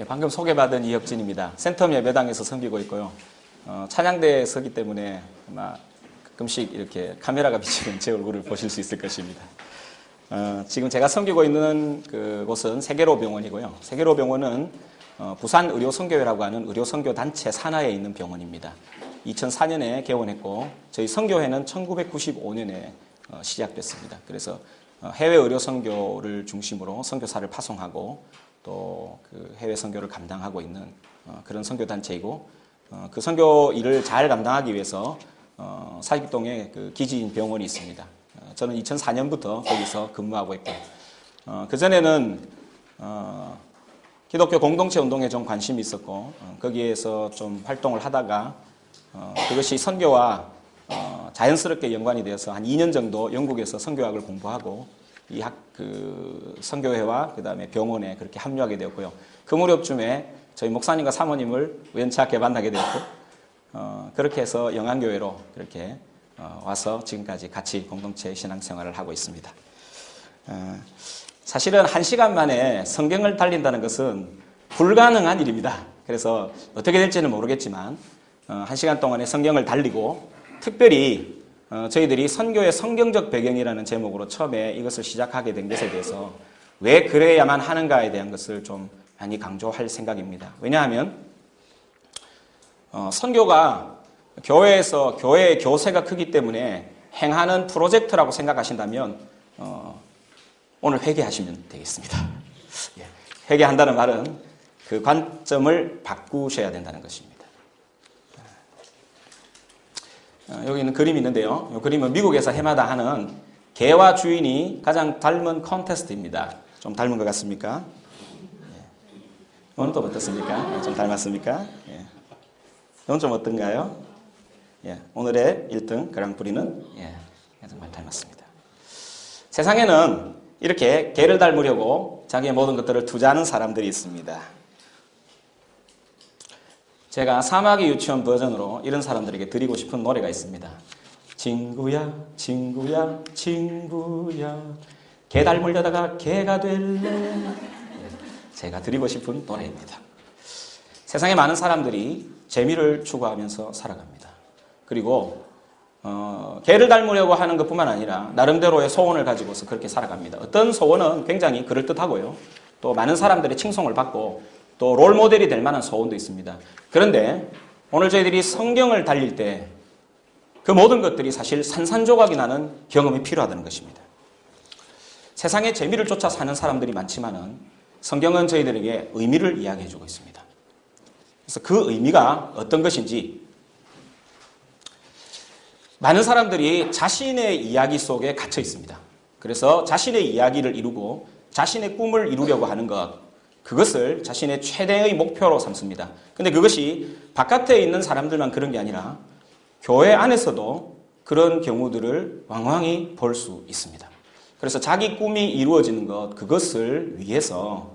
네, 방금 소개받은 이혁진입니다. 센텀 예배당에서 섬기고 있고요. 찬양대에 서기 때문에 아마 가끔씩 이렇게 카메라가 비치는 제 얼굴을 보실 수 있을 것입니다. 지금 제가 섬기고 있는 그곳은 세계로병원이고요. 세계로병원은 부산 의료선교회라고 하는 의료선교단체 산하에 있는 병원입니다. 2004년에 개원했고 저희 선교회는 1995년에 시작됐습니다. 그래서 해외 의료선교를 중심으로 선교사를 파송하고 또 그 해외 선교를 감당하고 있는 그런 선교단체이고 그 선교 일을 잘 감당하기 위해서 사직동에 그 기지인 병원이 있습니다. 저는 2004년부터 거기서 근무하고 있고 그전에는 기독교 공동체 운동에 좀 관심이 있었고 거기에서 좀 활동을 하다가 그것이 선교와 자연스럽게 연관이 되어서 한 2년 정도 영국에서 선교학을 공부하고 이 선교회와 그 다음에 병원에 그렇게 합류하게 되었고요. 그 무렵쯤에 저희 목사님과 사모님을 우연찮게 만나게 되었고 그렇게 해서 영안교회로 그렇게 와서 지금까지 같이 공동체 신앙생활을 하고 있습니다. 사실은 1시간 만에 성경을 달린다는 것은 불가능한 일입니다. 그래서 어떻게 될지는 모르겠지만 1시간 동안에 성경을 달리고 특별히 저희들이 선교의 성경적 배경이라는 제목으로 처음에 이것을 시작하게 된 것에 대해서 왜 그래야만 하는가에 대한 것을 좀 많이 강조할 생각입니다. 왜냐하면 선교가 교회에서 교회의 교세가 크기 때문에 행하는 프로젝트라고 생각하신다면 오늘 회개하시면 되겠습니다. 회개한다는 말은 그 관점을 바꾸셔야 된다는 것입니다. 여기는 그림이 있는데요. 이 그림은 미국에서 해마다 하는 개와 주인이 가장 닮은 콘테스트입니다. 좀 닮은 것 같습니까? 오늘 또 어떻습니까? 좀 닮았습니까? 이건 좀 어떤가요? 오늘의 1등 그랑프리는 정말 닮았습니다. 세상에는 이렇게 개를 닮으려고 자기의 모든 것들을 투자하는 사람들이 있습니다. 제가 사마귀 유치원 버전으로 이런 사람들에게 드리고 싶은 노래가 있습니다. 친구야 친구야 친구야 개 닮으려다가 개가 될래. 제가 드리고 싶은 노래입니다. 세상에 많은 사람들이 재미를 추구하면서 살아갑니다. 그리고 개를 닮으려고 하는 것뿐만 아니라 나름대로의 소원을 가지고서 그렇게 살아갑니다. 어떤 소원은 굉장히 그럴듯하고요. 또 많은 사람들의 칭송을 받고 또 롤모델이 될 만한 소원도 있습니다. 그런데 오늘 저희들이 성경을 달릴 때 그 모든 것들이 사실 산산조각이 나는 경험이 필요하다는 것입니다. 세상에 재미를 쫓아 사는 사람들이 많지만은 성경은 저희들에게 의미를 이야기해주고 있습니다. 그래서 그 의미가 어떤 것인지 많은 사람들이 자신의 이야기 속에 갇혀 있습니다. 그래서 자신의 이야기를 이루고 자신의 꿈을 이루려고 하는 것, 그것을 자신의 최대의 목표로 삼습니다. 근데 그것이 바깥에 있는 사람들만 그런 게 아니라 교회 안에서도 그런 경우들을 왕왕히 볼 수 있습니다. 그래서 자기 꿈이 이루어지는 것, 그것을 위해서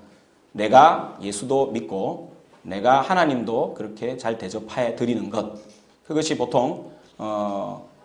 내가 예수도 믿고 내가 하나님도 그렇게 잘 대접해 드리는 것, 그것이 보통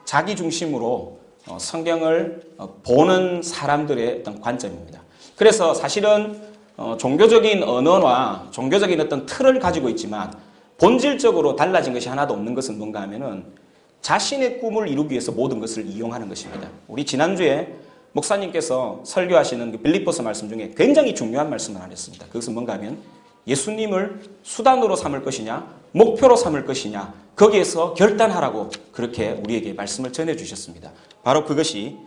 자기 중심으로 성경을 보는 사람들의 어떤 관점입니다. 그래서 사실은 종교적인 언어와 종교적인 어떤 틀을 가지고 있지만 본질적으로 달라진 것이 하나도 없는 것은 뭔가 하면은 자신의 꿈을 이루기 위해서 모든 것을 이용하는 것입니다. 우리 지난주에 목사님께서 설교하시는 그 빌립보서 말씀 중에 굉장히 중요한 말씀을 하셨습니다. 그것은 뭔가 하면 예수님을 수단으로 삼을 것이냐 목표로 삼을 것이냐 거기에서 결단하라고 그렇게 우리에게 말씀을 전해주셨습니다. 바로 그것이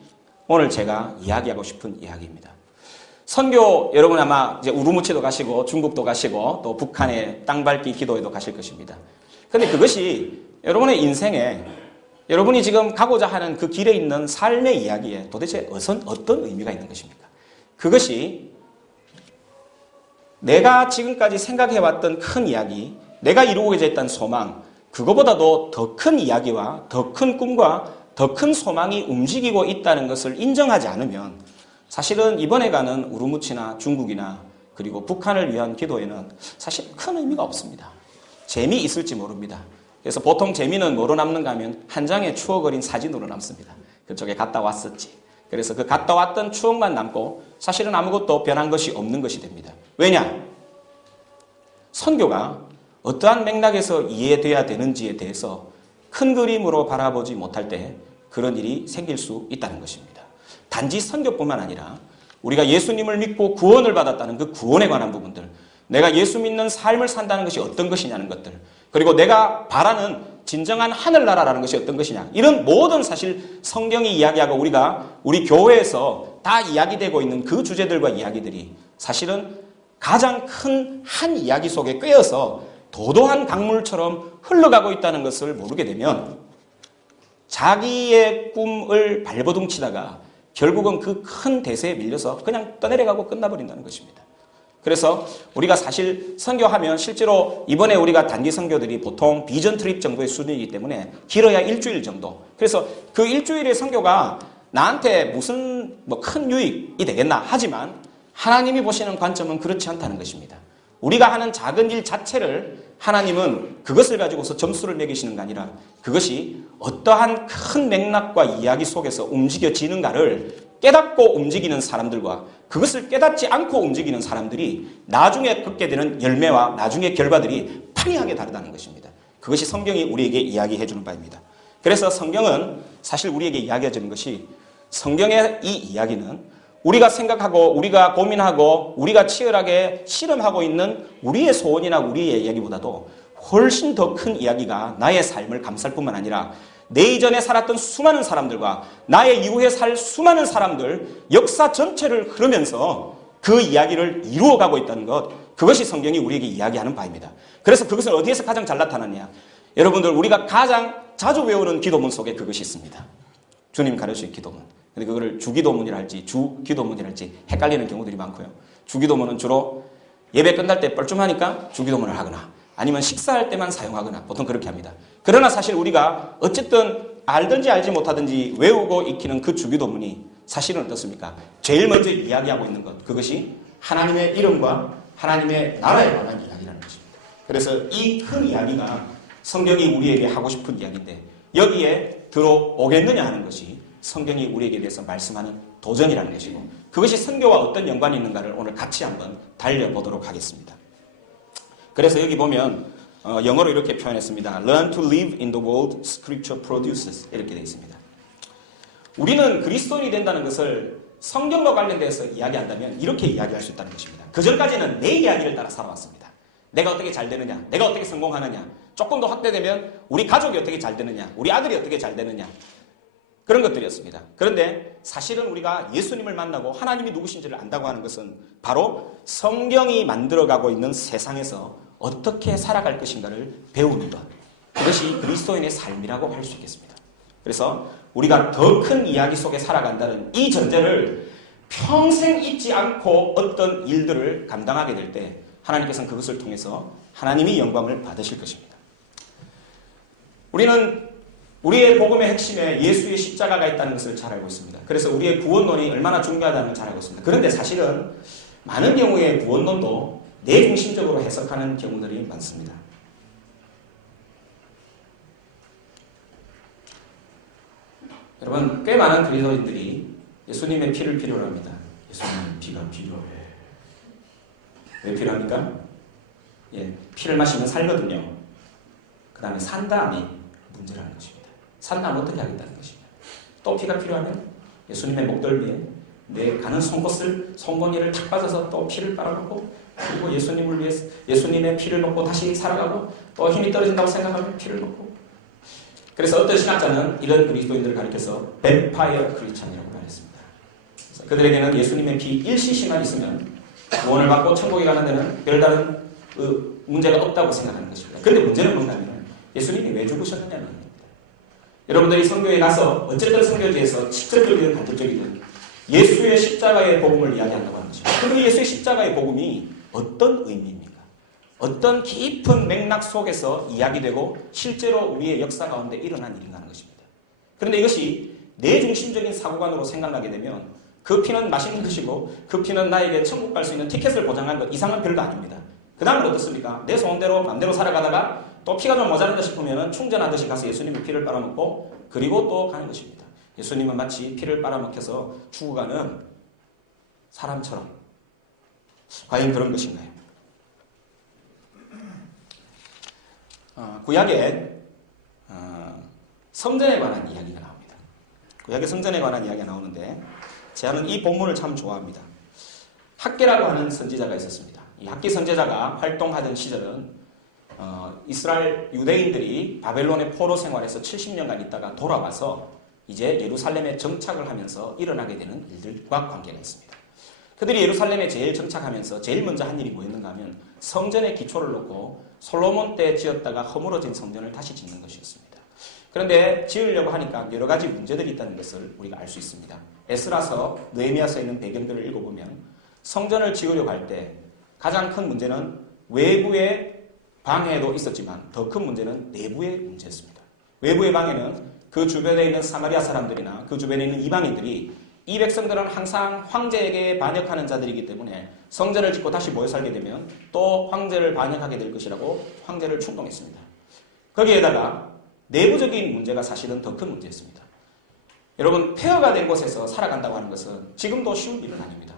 오늘 제가 이야기하고 싶은 이야기입니다. 선교 여러분 아마 이제 우루무치도 가시고 중국도 가시고 또 북한의 땅밟기 기도회도 가실 것입니다. 그런데 그것이 여러분의 인생에 여러분이 지금 가고자 하는 그 길에 있는 삶의 이야기에 도대체 어떤 의미가 있는 것입니까? 그것이 내가 지금까지 생각해왔던 큰 이야기, 내가 이루고자 했던 소망, 그거보다도 더 큰 이야기와 더 큰 꿈과 더 큰 소망이 움직이고 있다는 것을 인정하지 않으면 사실은 이번에 가는 우루무치나 중국이나 그리고 북한을 위한 기도에는 사실 큰 의미가 없습니다. 재미있을지 모릅니다. 그래서 보통 재미는 뭐로 남는가 하면 한 장의 추억 어린 사진으로 남습니다. 그쪽에 갔다 왔었지. 그래서 그 갔다 왔던 추억만 남고 사실은 아무것도 변한 것이 없는 것이 됩니다. 왜냐? 선교가 어떠한 맥락에서 이해돼야 되는지에 대해서 큰 그림으로 바라보지 못할 때 그런 일이 생길 수 있다는 것입니다. 단지 선교뿐만 아니라 우리가 예수님을 믿고 구원을 받았다는 그 구원에 관한 부분들, 내가 예수 믿는 삶을 산다는 것이 어떤 것이냐는 것들, 그리고 내가 바라는 진정한 하늘나라라는 것이 어떤 것이냐, 이런 모든 사실 성경이 이야기하고 우리가 우리 교회에서 다 이야기되고 있는 그 주제들과 이야기들이 사실은 가장 큰 한 이야기 속에 꿰어서 도도한 강물처럼 흘러가고 있다는 것을 모르게 되면 자기의 꿈을 발버둥치다가 결국은 그 큰 대세에 밀려서 그냥 떠내려가고 끝나버린다는 것입니다. 그래서 우리가 사실 선교하면 실제로 이번에 우리가 단기 선교들이 보통 비전 트립 정도의 수준이기 때문에 길어야 일주일 정도. 그래서 그 일주일의 선교가 나한테 무슨 큰 유익이 되겠나 하지만 하나님이 보시는 관점은 그렇지 않다는 것입니다. 우리가 하는 작은 일 자체를 하나님은 그것을 가지고서 점수를 매기시는 게 아니라 그것이 어떠한 큰 맥락과 이야기 속에서 움직여지는가를 깨닫고 움직이는 사람들과 그것을 깨닫지 않고 움직이는 사람들이 나중에 갖게 되는 열매와 나중에 결과들이 판이하게 다르다는 것입니다. 그것이 성경이 우리에게 이야기해 주는 바입니다. 그래서 성경은 사실 우리에게 이야기해 주는 것이 성경의 이 이야기는 우리가 생각하고 우리가 고민하고 우리가 치열하게 실험하고 있는 우리의 소원이나 우리의 이야기보다도 훨씬 더 큰 이야기가 나의 삶을 감쌀 뿐만 아니라 내 이전에 살았던 수많은 사람들과 나의 이후에 살 수많은 사람들 역사 전체를 흐르면서 그 이야기를 이루어가고 있다는 것, 그것이 성경이 우리에게 이야기하는 바입니다. 그래서 그것을 어디에서 가장 잘 나타났냐? 여러분들 우리가 가장 자주 외우는 기도문 속에 그것이 있습니다. 주님 가르치신 기도문. 근데 그거를 주기도문이라 할지 주기도문이라 할지 헷갈리는 경우들이 많고요. 주기도문은 주로 예배 끝날 때 뻘쭘하니까 주기도문을 하거나 아니면 식사할 때만 사용하거나 보통 그렇게 합니다. 그러나 사실 우리가 어쨌든 알든지 알지 못하든지 외우고 익히는 그 주기도문이 사실은 어떻습니까? 제일 먼저 이야기하고 있는 것, 그것이 하나님의 이름과 하나님의 나라에 관한 이야기라는 것입니다. 그래서 이 큰 이야기가 성경이 우리에게 하고 싶은 이야기인데 여기에 들어오겠느냐 하는 것이 성경이 우리에게 대해서 말씀하는 도전이라는 것이고 그것이 선교와 어떤 연관이 있는가를 오늘 같이 한번 달려보도록 하겠습니다. 그래서 여기 보면 영어로 이렇게 표현했습니다. Learn to live in the world Scripture produces 이렇게 되어 있습니다. 우리는 그리스도인이 된다는 것을 성경과 관련돼서 이야기한다면 이렇게 이야기할 수 있다는 것입니다. 그전까지는 내 이야기를 따라 살아왔습니다. 내가 어떻게 잘 되느냐, 내가 어떻게 성공하느냐, 조금 더 확대되면 우리 가족이 어떻게 잘 되느냐, 우리 아들이 어떻게 잘 되느냐, 그런 것들이었습니다. 그런데 사실은 우리가 예수님을 만나고 하나님이 누구신지를 안다고 하는 것은 바로 성경이 만들어가고 있는 세상에서 어떻게 살아갈 것인가를 배우는 것, 그것이 그리스도인의 삶이라고 할 수 있겠습니다. 그래서 우리가 더 큰 이야기 속에 살아간다는 이 전제를 평생 잊지 않고 어떤 일들을 감당하게 될 때 하나님께서는 그것을 통해서 하나님이 영광을 받으실 것입니다. 우리는 우리의 복음의 핵심에 예수의 십자가가 있다는 것을 잘 알고 있습니다. 그래서 우리의 구원론이 얼마나 중요하다는 걸 잘 알고 있습니다. 그런데 사실은 많은 경우에 구원론도 내중심적으로 해석하는 경우들이 많습니다. 여러분, 꽤 많은 그리스도인들이 예수님의 피를 필요로 합니다. 예수님의 피가 필요해. 왜 필요합니까? 피를 마시면 살거든요. 그 다음에 산 다음이 문제라는 것입니다. 산 다음 어떻게 하겠다는 것입니다. 또 피가 필요하면 예수님의 목덜미에 내 가는 송곳니를 탁 빠져서 또 피를 빨아먹고 그리고 예수님을 위해 예수님의 피를 먹고 다시 살아가고 또 힘이 떨어진다고 생각하면 피를 먹고. 그래서 어떤 신학자는 이런 그리스도인들을 가리켜서 뱀파이어 크리스찬이라고 말했습니다. 그들에게는 예수님의 피 1cc만 있으면 구원을 받고 천국에 가는 데는 별다른 문제가 없다고 생각하는 것입니다. 그런데 문제는 뭔가면 예수님이 왜 죽으셨느냐는 겁니다. 여러분들이 선교에 가서 어쨌든 선교지에서 직접적이든 간접적이든 예수의 십자가의 복음을 이야기한다고 하는 것입니다. 그 예수의 십자가의 복음이 어떤 의미입니까? 어떤 깊은 맥락 속에서 이야기되고 실제로 우리의 역사 가운데 일어난 일인가 하는 것입니다. 그런데 이것이 내중심적인 사고관으로 생각나게 되면 그 피는 맛있는 것이고 그 피는 나에게 천국 갈 수 있는 티켓을 보장한 것 이상은 별거 아닙니다. 그 다음은 어떻습니까? 내 소원대로 맘대로 살아가다가 또 피가 좀 모자란다 싶으면 충전하듯이 가서 예수님의 피를 빨아먹고 그리고 또 가는 것입니다. 예수님은 마치 피를 빨아먹혀서 죽어가는 사람처럼. 과연 그런 것인가요? 구약에 성전에 관한 이야기가 나옵니다. 구약의 성전에 관한 이야기가 나오는데 저는 이 본문을 참 좋아합니다. 학개라고 하는 선지자가 있었습니다. 이 학개 선지자가 활동하던 시절은 이스라엘 유대인들이 바벨론의 포로 생활에서 70년간 있다가 돌아와서 이제 예루살렘에 정착을 하면서 일어나게 되는 일들과 관계가 있습니다. 그들이 예루살렘에 제일 정착하면서 제일 먼저 한 일이 뭐였는가 하면 성전의 기초를 놓고 솔로몬 때 지었다가 허물어진 성전을 다시 짓는 것이었습니다. 그런데 지으려고 하니까 여러 가지 문제들이 있다는 것을 우리가 알 수 있습니다. 에스라서, 느헤미야서에 있는 배경들을 읽어보면 성전을 지으려고 할 때 가장 큰 문제는 외부의 방해도 있었지만 더 큰 문제는 내부의 문제였습니다. 외부의 방해는 그 주변에 있는 사마리아 사람들이나 그 주변에 있는 이방인들이 이 백성들은 항상 황제에게 반역하는 자들이기 때문에 성전을 짓고 다시 모여 살게 되면 또 황제를 반역하게 될 것이라고 황제를 충동했습니다. 거기에다가 내부적인 문제가 사실은 더 큰 문제였습니다. 여러분, 폐허가 된 곳에서 살아간다고 하는 것은 지금도 쉬운 일은 아닙니다.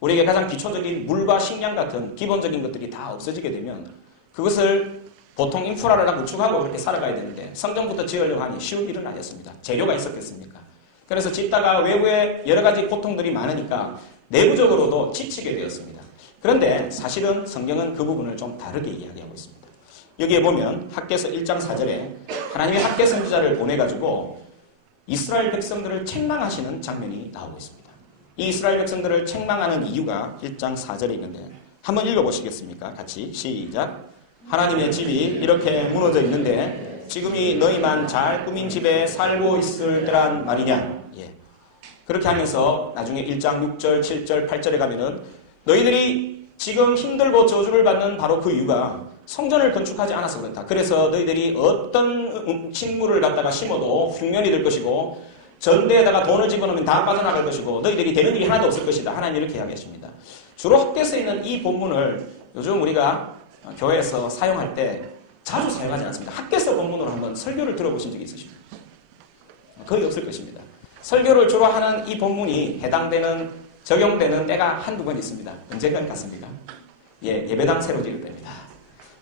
우리에게 가장 기초적인 물과 식량 같은 기본적인 것들이 다 없어지게 되면 그것을 보통 인프라를 다 구축하고 그렇게 살아가야 되는데 성전부터 지으려고 하니 쉬운 일은 아니었습니다. 재료가 있었겠습니까? 그래서 짓다가 외부에 여러 가지 고통들이 많으니까 내부적으로도 지치게 되었습니다. 그런데 사실은 성경은 그 부분을 좀 다르게 이야기하고 있습니다. 여기에 보면 학개서 1장 4절에 하나님의 학개 선지자를 보내가지고 이스라엘 백성들을 책망하시는 장면이 나오고 있습니다. 이 이스라엘 백성들을 책망하는 이유가 1장 4절에 있는데 한번 읽어보시겠습니까? 같이 시작. 하나님의 집이 이렇게 무너져 있는데 지금이 너희만 잘 꾸민 집에 살고 있을 때란 말이냐. 그렇게 하면서 나중에 1장 6절, 7절, 8절에 가면은 너희들이 지금 힘들고 저주를 받는 바로 그 이유가 성전을 건축하지 않아서 그렇다. 그래서 너희들이 어떤 식물을 갖다가 심어도 흉년이 될 것이고 전대에다가 돈을 집어넣으면 다 빠져나갈 것이고 너희들이 되는 일이 하나도 없을 것이다. 하나님 이렇게 이야기하십니다. 주로 학개서에 있는 이 본문을 요즘 우리가 교회에서 사용할 때 자주 사용하지 않습니다. 학개서 본문으로 한번 설교를 들어보신 적이 있으십니까? 거의 없을 것입니다. 설교를 주로 하는 이 본문이 해당되는, 적용되는 때가 한두 번 있습니다. 언제까지 같습니까? 예배당 새로 지을 때입니다.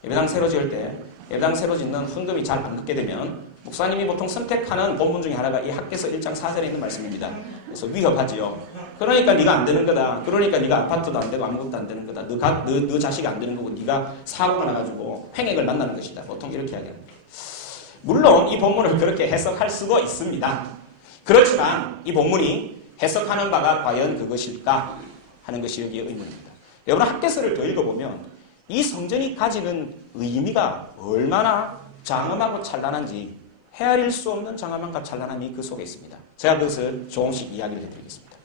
예배당 새로 지을 때, 예배당 새로 짓는 헌금이 잘 안 긋게 되면 목사님이 보통 선택하는 본문 중에 하나가 이 학개서 1장 4절에 있는 말씀입니다. 그래서 위협하지요. 그러니까 네가 안 되는 거다. 그러니까 네가 아파트도 안 되고 아무것도 안 되는 거다. 너 자식이 안 되는 거고 네가 사고가 나가지고 횡액을 만나는 것이다. 보통 이렇게 이야기합니다. 물론 이 본문을 그렇게 해석할 수도 있습니다. 그렇지만 이 본문이 해석하는 바가 과연 그것일까 하는 것이 여기에 의문입니다. 여러분 학개서를 더 읽어보면 이 성전이 가지는 의미가 얼마나 장엄하고 찬란한지 헤아릴 수 없는 장엄함과 찬란함이 그 속에 있습니다. 제가 그것을 조금씩 이야기를 해드리겠습니다.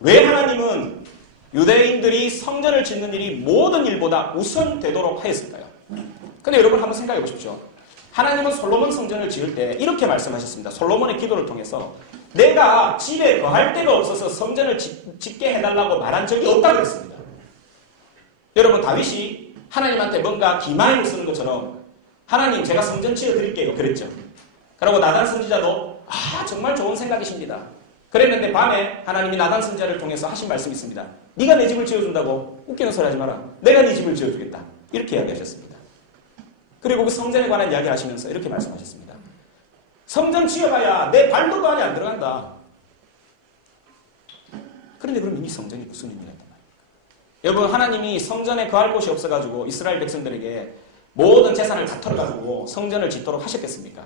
왜 하나님은 유대인들이 성전을 짓는 일이 모든 일보다 우선되도록 하였을까요? 근데 여러분 한번 생각해 보십시오. 하나님은 솔로몬 성전을 지을 때 이렇게 말씀하셨습니다. 솔로몬의 기도를 통해서 내가 집에 거할 데가 없어서 성전을 짓게 해달라고 말한 적이 없다고 그랬습니다. 여러분 다윗이 하나님한테 뭔가 기마를 쓰는 것처럼 하나님 제가 성전 지어드릴게요 그랬죠. 그리고 나단 선지자도 정말 좋은 생각이십니다. 그랬는데 밤에 하나님이 나단 선지자를 통해서 하신 말씀이 있습니다. 네가 내 집을 지어준다고? 웃기는 소리 하지 마라. 내가 네 집을 지어주겠다. 이렇게 이야기하셨습니다. 그리고 그 성전에 관한 이야기를 하시면서 이렇게 말씀하셨습니다. 성전 지어봐야 내 발도 안에 안 들어간다. 그런데 그럼 이 성전이 무슨 의미가 있단 말입니까? 여러분 하나님이 성전에 거할 곳이 없어가지고 이스라엘 백성들에게 모든 재산을 다 털어가지고 성전을 짓도록 하셨겠습니까?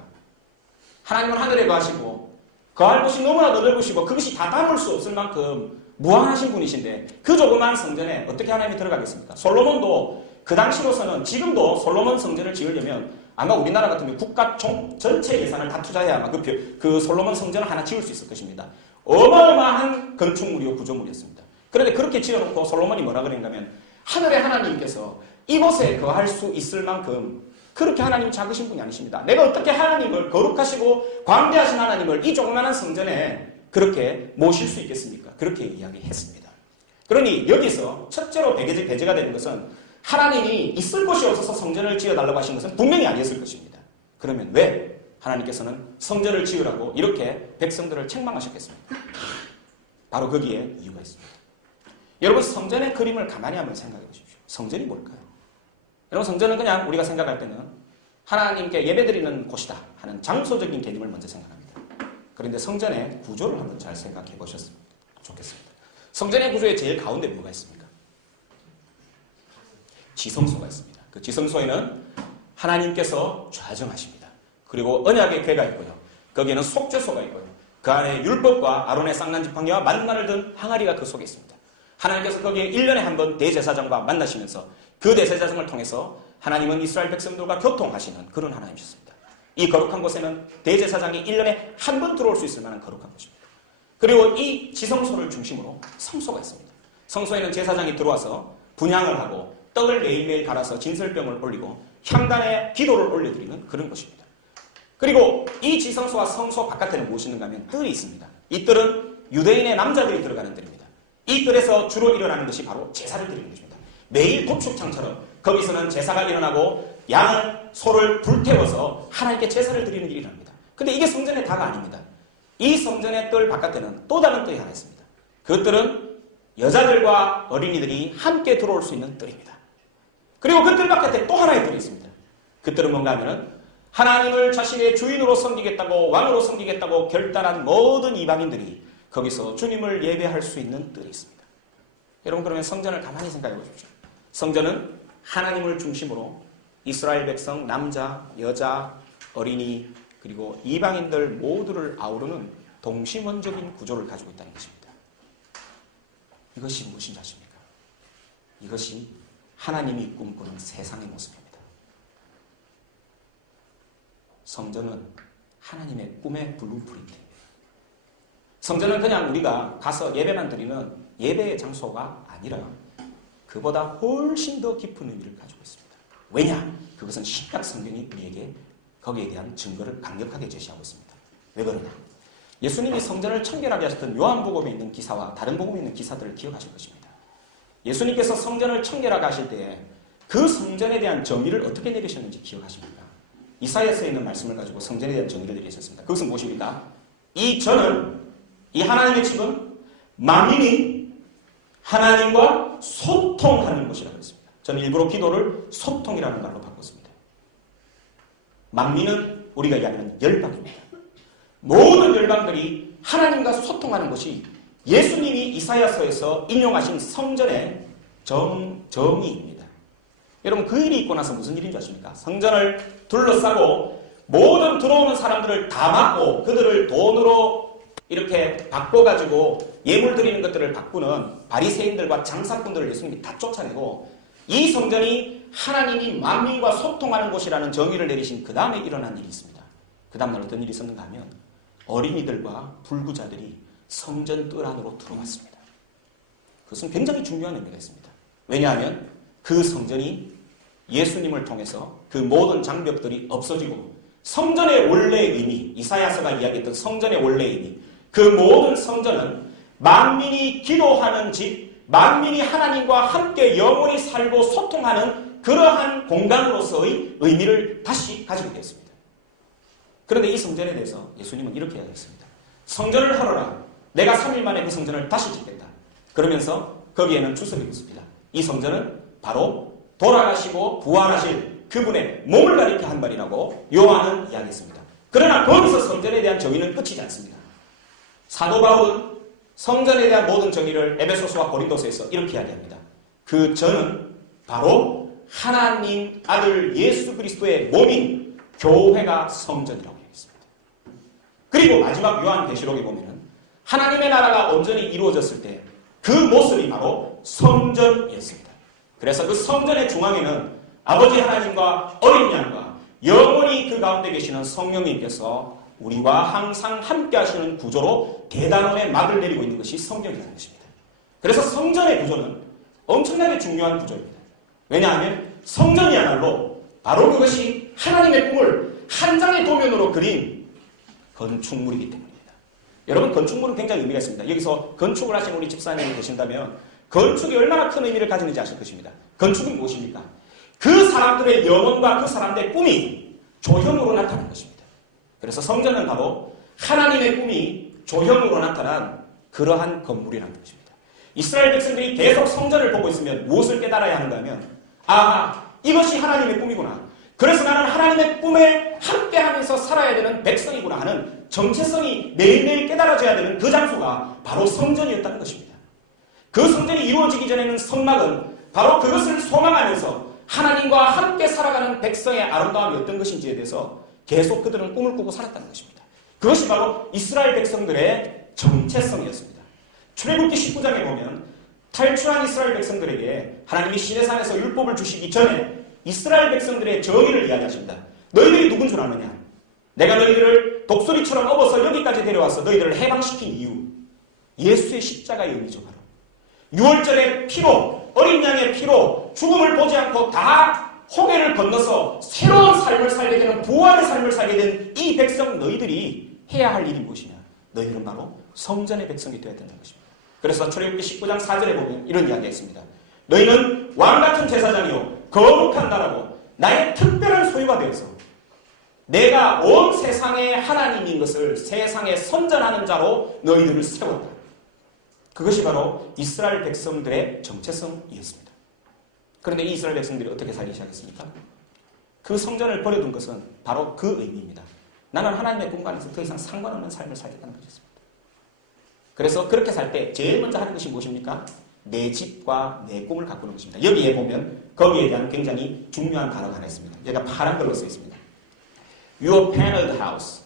하나님은 하늘에 거하시고 거할 곳이 너무나도 넓으시고 그것이 다 담을 수 없을 만큼 무한하신 분이신데 그 조그만 성전에 어떻게 하나님이 들어가겠습니까? 솔로몬도 그 당시로서는 지금도 솔로몬 성전을 지으려면 아마 우리나라 같으면 국가 전체 예산을 다 투자해야 아마 그 솔로몬 성전을 하나 지을 수 있을 것입니다. 어마어마한 건축물이요 구조물이었습니다. 그런데 그렇게 지어놓고 솔로몬이 뭐라 그랬냐면 하늘의 하나님께서 이곳에 거할 수 있을 만큼 그렇게 하나님 작으신 분이 아니십니다. 내가 어떻게 하나님을 거룩하시고 광대하신 하나님을 이 조그마한 성전에 그렇게 모실 수 있겠습니까? 그렇게 이야기했습니다. 그러니 여기서 첫째로 배제가 되는 것은 하나님이 있을 곳이 없어서 성전을 지어달라고 하신 것은 분명히 아니었을 것입니다. 그러면 왜 하나님께서는 성전을 지으라고 이렇게 백성들을 책망하셨겠습니까? 바로 거기에 이유가 있습니다. 여러분 성전의 그림을 가만히 한번 생각해 보십시오. 성전이 뭘까요? 여러분 성전은 그냥 우리가 생각할 때는 하나님께 예배드리는 곳이다 하는 장소적인 개념을 먼저 생각합니다. 그런데 성전의 구조를 한번 잘 생각해 보셨으면 좋겠습니다. 성전의 구조의 제일 가운데 뭐가 있습니까? 지성소가 있습니다. 그 지성소에는 하나님께서 좌정하십니다. 그리고 언약의 궤가 있고요. 거기에는 속죄소가 있고요. 그 안에 율법과 아론의 쌍난지팡이와 만나를 든 항아리가 그 속에 있습니다. 하나님께서 거기에 1년에 한 번 대제사장과 만나시면서 그 대제사장을 통해서 하나님은 이스라엘 백성들과 교통하시는 그런 하나님이셨습니다. 이 거룩한 곳에는 대제사장이 1년에 한 번 들어올 수 있을 만한 거룩한 곳입니다. 그리고 이 지성소를 중심으로 성소가 있습니다. 성소에는 제사장이 들어와서 분향을 하고 떡을 매일매일 갈아서 진설병을 올리고 향단에 기도를 올려드리는 그런 곳입니다. 그리고 이 지성소와 성소 바깥에는 무엇이 있는가 하면 뜰이 있습니다. 이 뜰은 유대인의 남자들이 들어가는 뜰입니다. 이 뜰에서 주로 일어나는 것이 바로 제사를 드리는 것입니다. 매일 도축창처럼 거기서는 제사가 일어나고 양을, 소를 불태워서 하나님께 제사를 드리는 일이 일어납니다. 근데 이게 성전의 다가 아닙니다. 이 성전의 뜰 바깥에는 또 다른 뜰이 하나 있습니다. 그 뜰은 여자들과 어린이들이 함께 들어올 수 있는 뜰입니다. 그리고 그 뜰 바깥에 또 하나의 뜰이 있습니다. 그 뜰은 뭔가 하면은 하나님을 자신의 주인으로 섬기겠다고 왕으로 섬기겠다고 결단한 모든 이방인들이 거기서 주님을 예배할 수 있는 뜰이 있습니다. 여러분 그러면 성전을 가만히 생각해 보십시오. 성전은 하나님을 중심으로 이스라엘 백성 남자, 여자, 어린이 그리고 이방인들 모두를 아우르는 동심원적인 구조를 가지고 있다는 것입니다. 이것이 무엇인지 아십니까? 이것이 하나님이 꿈꾸는 세상의 모습입니다. 성전은 하나님의 꿈의 블루프린트입니다. 성전은 그냥 우리가 가서 예배만 드리는 예배의 장소가 아니라 그보다 훨씬 더 깊은 의미를 가지고 있습니다. 왜냐? 그것은 신약 성경이 우리에게 거기에 대한 증거를 강력하게 제시하고 있습니다. 왜 그러냐? 예수님이 성전을 청결하게 하셨던 요한복음에 있는 기사와 다른 복음에 있는 기사들을 기억하실 것입니다. 예수님께서 성전을 청결하게 하실 때에 그 성전에 대한 정의를 어떻게 내리셨는지 기억하십니까? 이사야서에 있는 말씀을 가지고 성전에 대한 정의를 내리셨습니다. 그것은 무엇입니까? 이 전은, 이 하나님의 집은 만민이 하나님과 소통하는 곳이라고 했습니다. 저는 일부러 기도를 소통이라는 말로 바꿨습니다. 만민은 우리가 이야기하는 열방입니다. 모든 열방들이 하나님과 소통하는 것이 예수님이 이사야서에서 인용하신 성전의 정의입니다. 여러분 그 일이 있고 나서 무슨 일인 줄 아십니까? 성전을 둘러싸고 모든 들어오는 사람들을 다 막고 그들을 돈으로 이렇게 바꿔가지고 예물 드리는 것들을 바꾸는 바리새인들과 장사꾼들을 예수님이 다 쫓아내고 이 성전이 하나님이 만민과 소통하는 곳이라는 정의를 내리신 그 다음에 일어난 일이 있습니다. 그 다음날 어떤 일이 있었는가 하면 어린이들과 불구자들이 성전 뜰 안으로 들어왔습니다. 그것은 굉장히 중요한 의미가 있습니다. 왜냐하면 그 성전이 예수님을 통해서 그 모든 장벽들이 없어지고 성전의 원래의 의미, 이사야서가 이야기했던 성전의 원래의 의미, 그 모든 성전은 만민이 기도하는 집, 만민이 하나님과 함께 영원히 살고 소통하는 그러한 공간으로서의 의미를 다시 가지게 되었습니다. 그런데 이 성전에 대해서 예수님은 이렇게 이야기했습니다. 성전을 하노라. 내가 3일 만에 그 성전을 다시 짓겠다. 그러면서 거기에는 주석이 붙습니다. 이 성전은 바로 돌아가시고 부활하실 그분의 몸을 가리켜 한 말이라고 요한은 이야기했습니다. 그러나 거기서 성전에 대한 정의는 끝이지 않습니다. 사도 바울은 성전에 대한 모든 정의를 에베소서와 고린도서에서 이렇게 이야기합니다. 그 전은 바로 하나님 아들 예수 그리스도의 몸인 교회가 성전이라고 이야기했습니다. 그리고 마지막 요한계시록에 보면은 하나님의 나라가 온전히 이루어졌을 때 그 모습이 바로 성전이었습니다. 그래서 그 성전의 중앙에는 아버지 하나님과 어린 양과 영원히 그 가운데 계시는 성령님께서 우리와 항상 함께 하시는 구조로 대단원의 막을 내리고 있는 것이 성경이라는 것입니다. 그래서 성전의 구조는 엄청나게 중요한 구조입니다. 왜냐하면 성전이야말로 바로 그것이 하나님의 꿈을 한 장의 도면으로 그린 건축물이기 때문입니다. 여러분 건축물은 굉장히 의미가 있습니다. 여기서 건축을 하신 우리 집사님이 계신다면 건축이 얼마나 큰 의미를 가지는지 아실 것입니다. 건축은 무엇입니까? 그 사람들의 영혼과 그 사람들의 꿈이 조형으로 나타나는 것입니다. 그래서 성전은 바로 하나님의 꿈이 조형으로 나타난 그러한 건물이라는 것입니다. 이스라엘 백성들이 계속 성전을 보고 있으면 무엇을 깨달아야 하는가 하면 이것이 하나님의 꿈이구나. 그래서 나는 하나님의 꿈에 함께하면서 살아야 되는 백성이구나 하는 정체성이 매일매일 깨달아져야 되는 그 장소가 바로 성전이었다는 것입니다. 그 성전이 이루어지기 전에는 성막은 바로 그것을 소망하면서 하나님과 함께 살아가는 백성의 아름다움이 어떤 것인지에 대해서 계속 그들은 꿈을 꾸고 살았다는 것입니다. 그것이 바로 이스라엘 백성들의 정체성이었습니다. 출애굽기 19장에 보면 탈출한 이스라엘 백성들에게 하나님이 시내산에서 율법을 주시기 전에 이스라엘 백성들의 정의를 이야기하십니다. 너희들이 누군 줄 아느냐? 내가 너희들을 독수리처럼 업어서 여기까지 데려와서 너희들을 해방시킨 이유. 예수의 십자가의 의미죠. 바로 6월절의 피로, 어린 양의 피로 죽음을 보지 않고 다 홍해를 건너서 새로운 삶을 살게 되는 부활의 삶을 살게 된 이 백성 너희들이 해야 할 일이 무엇이냐? 너희들은 바로 성전의 백성이 되어야 된다는 것입니다. 그래서 출애굽기 19장 4절에 보면 이런 이야기가 있습니다. 너희는 왕같은 제사장이요 거룩한 나라고 나의 특별한 소유가 되어서 내가 온 세상의 하나님인 것을 세상에 선전하는 자로 너희들을 세웠다. 그것이 바로 이스라엘 백성들의 정체성이었습니다. 그런데 이 이스라엘 백성들이 어떻게 살기 시작했습니까? 그 성전을 버려둔 것은 바로 그 의미입니다. 나는 하나님의 꿈과는 더 이상 상관없는 삶을 살겠다는 것이었습니다. 그래서 그렇게 살 때 제일 먼저 하는 것이 무엇입니까? 내 집과 내 꿈을 가꾸는 것입니다. 여기에 보면 거기에 대한 굉장히 중요한 단어가 하나 있습니다. 여기가 파란 걸로 써 있습니다. Your paneled house.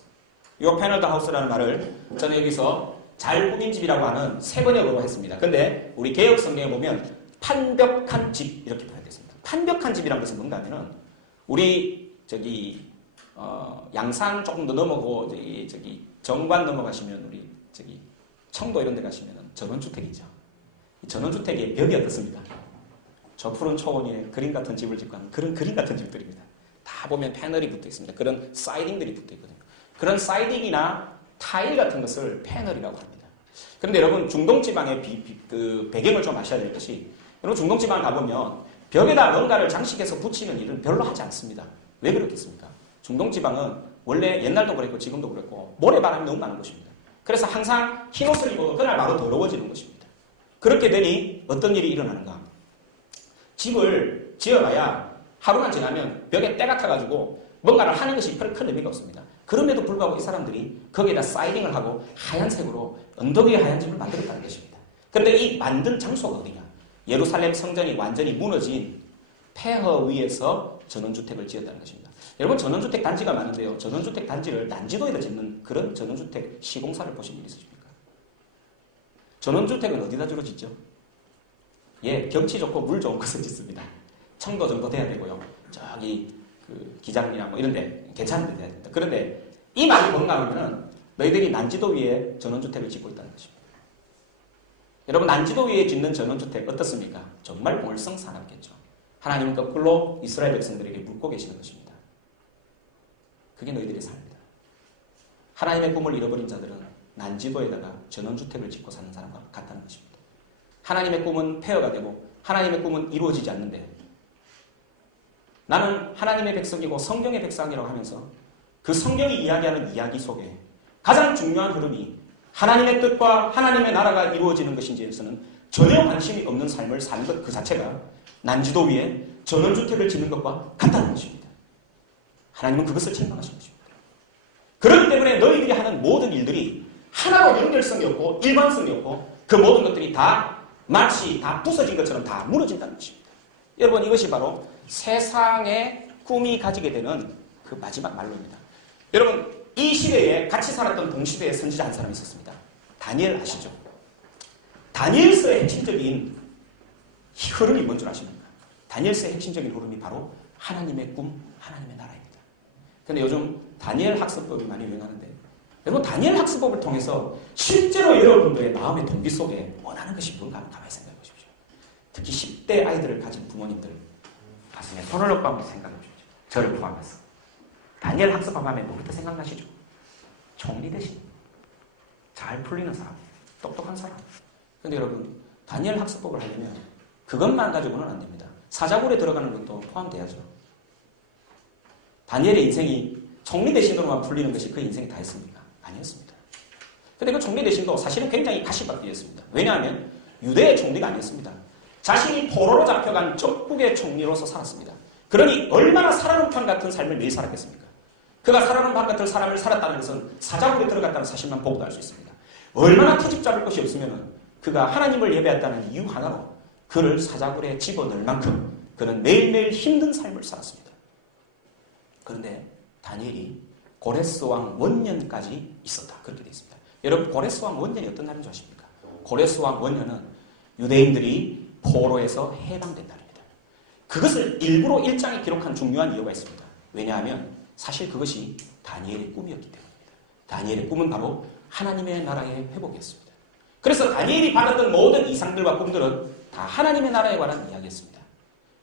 Your paneled house라는 말을 저는 여기서 잘 꾸민 집이라고 하는 세 번역으로 했습니다. 근데 우리 개혁 성경에 보면 판벽한 집 이렇게 표현되어 있습니다. 판벽한 집이란 것은 뭔가 하면은 우리 양산 조금 더 넘어고 정관 넘어가시면 우리 청도 이런 데 가시면 전원주택이죠. 전원주택의 벽이 어떻습니까? 저 푸른 초원에 그림 같은 집을 짓고 하는 그런 그림 같은 집들입니다. 다 보면 패널이 붙어 있습니다. 그런 사이딩들이 붙어 있거든요. 그런 사이딩이나 타일 같은 것을 패널이라고 합니다. 그런데 여러분 중동지방의 그 배경을 좀 아셔야 될 것이 여러분 중동지방 가보면 벽에다 뭔가를 장식해서 붙이는 일은 별로 하지 않습니다. 왜 그렇겠습니까? 중동지방은 원래 옛날도 그랬고 지금도 그랬고 모래바람이 너무 많은 곳입니다. 그래서 항상 흰 옷을 입어도 그날 바로 더러워지는 것입니다. 그렇게 되니 어떤 일이 일어나는가? 집을 지어봐야 하루만 지나면 벽에 때가 타가지고 뭔가를 하는 것이 큰 의미가 없습니다. 그럼에도 불구하고 이 사람들이 거기에다 사이딩을 하고 하얀색으로 언덕 위에 하얀 집을 만들었다는 것입니다. 그런데 이 만든 장소가 어디냐? 예루살렘 성전이 완전히 무너진 폐허 위에서 전원주택을 지었다는 것입니다. 여러분 전원주택 단지가 많은데요. 전원주택 단지를 난지도에다 짓는 그런 전원주택 시공사를 보신 일 있으십니까? 전원주택은 어디다 주로 짓죠? 예, 경치 좋고 물 좋은 곳에 짓습니다. 청도 정도 돼야 되고요. 저기 그 기장이나 뭐 이런 데 괜찮은 데 돼야 됩니다. 그런데 이 말이 뭔가 하면은 너희들이 난지도 위에 전원주택을 짓고 있다는 것입니다. 여러분 난지도 위에 짓는 전원주택 어떻습니까? 정말 볼성사납겠죠. 하나님은 거꾸로 이스라엘 백성들에게 묻고 계시는 것입니다. 그게 너희들의 삶이다. 하나님의 꿈을 잃어버린 자들은 난지도에다가 전원주택을 짓고 사는 사람과 같다는 것입니다. 하나님의 꿈은 폐허가 되고 하나님의 꿈은 이루어지지 않는데 나는 하나님의 백성이고 성경의 백성이라고 하면서 그 성경이 이야기하는 이야기 속에 가장 중요한 흐름이 하나님의 뜻과 하나님의 나라가 이루어지는 것인지에서는 전혀 관심이 없는 삶을 사는 것 그 자체가 난지도 위에 전원주택을 짓는 것과 같다는 것입니다. 하나님은 그것을 책망하신 것입니다. 그렇기 때문에 너희들이 하는 모든 일들이 하나로 연결성이 없고 일관성이 없고 그 모든 것들이 다 마치 다 부서진 것처럼 다 무너진다는 것입니다. 여러분 이것이 바로 세상의 꿈이 가지게 되는 그 마지막 말로입니다. 여러분 이 시대에 같이 살았던 동시대의 선지자 한 사람이 있었습니다. 다니엘 아시죠? 다니엘서의 핵심적인 흐름이 뭔 줄 아십니까? 다니엘서의 핵심적인 흐름이 바로 하나님의 꿈, 하나님의 나라입니다. 그런데 요즘 다니엘 학습법이 많이 유행하는데 여러분 다니엘 학습법을 통해서 실제로 여러분들의 마음의 동기 속에 원하는 것이 뭔가 한번 가만히 생각해 보십시오. 특히 10대 아이들을 가진 부모님들 가슴에 손을 얹고 한번 생각해 보십시오. 저를 포함해서. 다니엘 학습법 하면 뭐부터 생각나시죠? 총리 대신 잘 풀리는 사람, 똑똑한 사람. 그런데 여러분 다니엘 학습법을 하려면 그것만 가지고는 안 됩니다. 사자굴에 들어가는 것도 포함돼야죠. 다니엘의 인생이 총리 대신으로만 풀리는 것이 그 인생이 다 했습니까? 아니었습니다. 그런데 그 총리 대신도 사실은 굉장히 가시밭길이었습니다. 왜냐하면 유대의 총리가 아니었습니다. 자신이 포로로 잡혀간 적국의 총리로서 살았습니다. 그러니 얼마나 살아놓은 판 같은 삶을 매일 살았겠습니까? 그가 살아놓은 판 같은 사람을 살았다는 것은 사자굴에 들어갔다는 사실만 보고도 알 수 있습니다. 얼마나 트집 잡을 것이 없으면 그가 하나님을 예배했다는 이유 하나로 그를 사자굴에 집어넣을 만큼 그는 매일매일 힘든 삶을 살았습니다. 그런데 다니엘이 고레스 왕 원년까지 있었다. 그렇게 되어 있습니다. 여러분, 고레스 왕 원년이 어떤 날인 줄 아십니까? 고레스 왕 원년은 유대인들이 포로에서 해방된다는 겁니다. 그것을 일부러 1장에 기록한 중요한 이유가 있습니다. 왜냐하면 사실 그것이 다니엘의 꿈이었기 때문입니다. 다니엘의 꿈은 바로 하나님의 나라의 회복이었습니다. 그래서 다니엘이 받았던 모든 이상들과 꿈들은 다 하나님의 나라에 관한 이야기였습니다.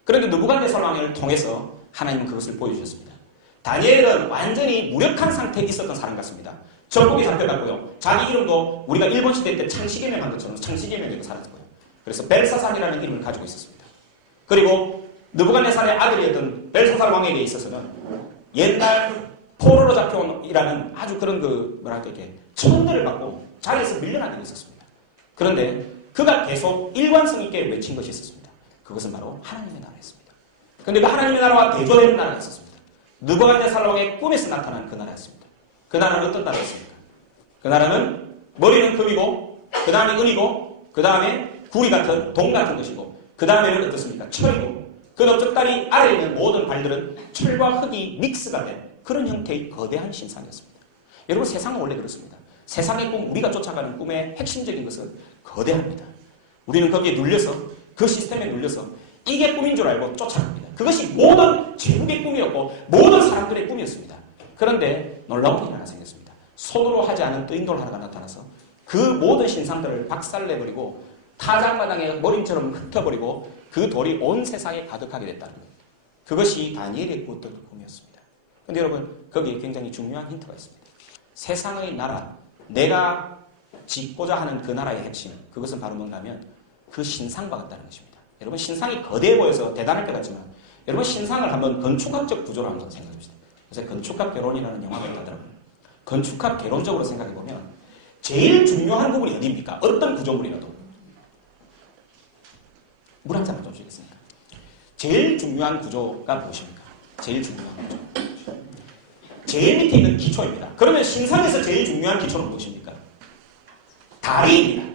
그런데 느부갓네살 왕을 통해서 하나님은 그것을 보여주셨습니다. 다니엘은 완전히 무력한 상태에 있었던 사람 같습니다. 전복이 잡혀갔고요. 자기 이름도 우리가 일본 시대 때 창시개명 한 것처럼 창시개명이라고 살았고요. 그래서 벨사살이라는 이름을 가지고 있었습니다. 그리고 느부갓네살의 아들이었던 벨사살 왕에게 있어서는 옛날 포로로 잡혀온이라는 아주 그런 이렇게 천대를 받고 자리에서 밀려난 일이 있었습니다. 그런데 그가 계속 일관성 있게 외친 것이 있었습니다. 그것은 바로 하나님의 나라였습니다. 그런데 그 하나님의 나라와 대조되는 나라가 있었습니다. 느부갓네살 왕의 꿈에서 나타난 그 나라였습니다. 그 나라는 어떤 나라였습니까? 그 나라는 머리는 금이고, 그 다음에 은이고, 그 다음에 구리 같은 동 같은 것이고, 그 다음에는 어떻습니까? 철이고, 그 넓적다리 아래에 있는 모든 발들은 철과 흙이 믹스가 된 그런 형태의 거대한 신상이었습니다. 여러분, 세상은 원래 그렇습니다. 세상의 꿈, 우리가 쫓아가는 꿈의 핵심적인 것은 거대합니다. 우리는 거기에 눌려서, 그 시스템에 눌려서 이게 꿈인 줄 알고 쫓아갑니다. 그것이 모든 제국의 꿈이었고 모든 사람들의 꿈이었습니다. 그런데 놀라운 일이 하나 생겼습니다. 손으로 하지 않은 뜨인돌 하나가 나타나서 그 모든 신상들을 박살내버리고 타작마당에 머리처럼 흩어버리고 그 돌이 온 세상에 가득하게 됐다는 겁니다. 그것이 다니엘의 꾸었던 꿈이었습니다. 그런데 여러분, 거기에 굉장히 중요한 힌트가 있습니다. 세상의 나라, 내가 짓고자 하는 그 나라의 핵심, 그것은 바로 뭔가면 그 신상과 같다는 것입니다. 여러분, 신상이 거대해 보여서 대단할 것 같지만 여러분, 신상을 한번 건축학적 구조로 한번 생각해 봅시다. 요새 건축학 개론이라는 영화가 있다더라고요. 건축학 개론적으로 생각해 보면 제일 중요한 부분이 어디입니까? 어떤 구조물이라도. 물 한 잔만 좀 주시겠습니까? 제일 중요한 구조가 무엇입니까? 제일 중요한 구조. 제일 밑에 있는 기초입니다. 그러면 신상에서 제일 중요한 기초는 무엇입니까? 다리입니다.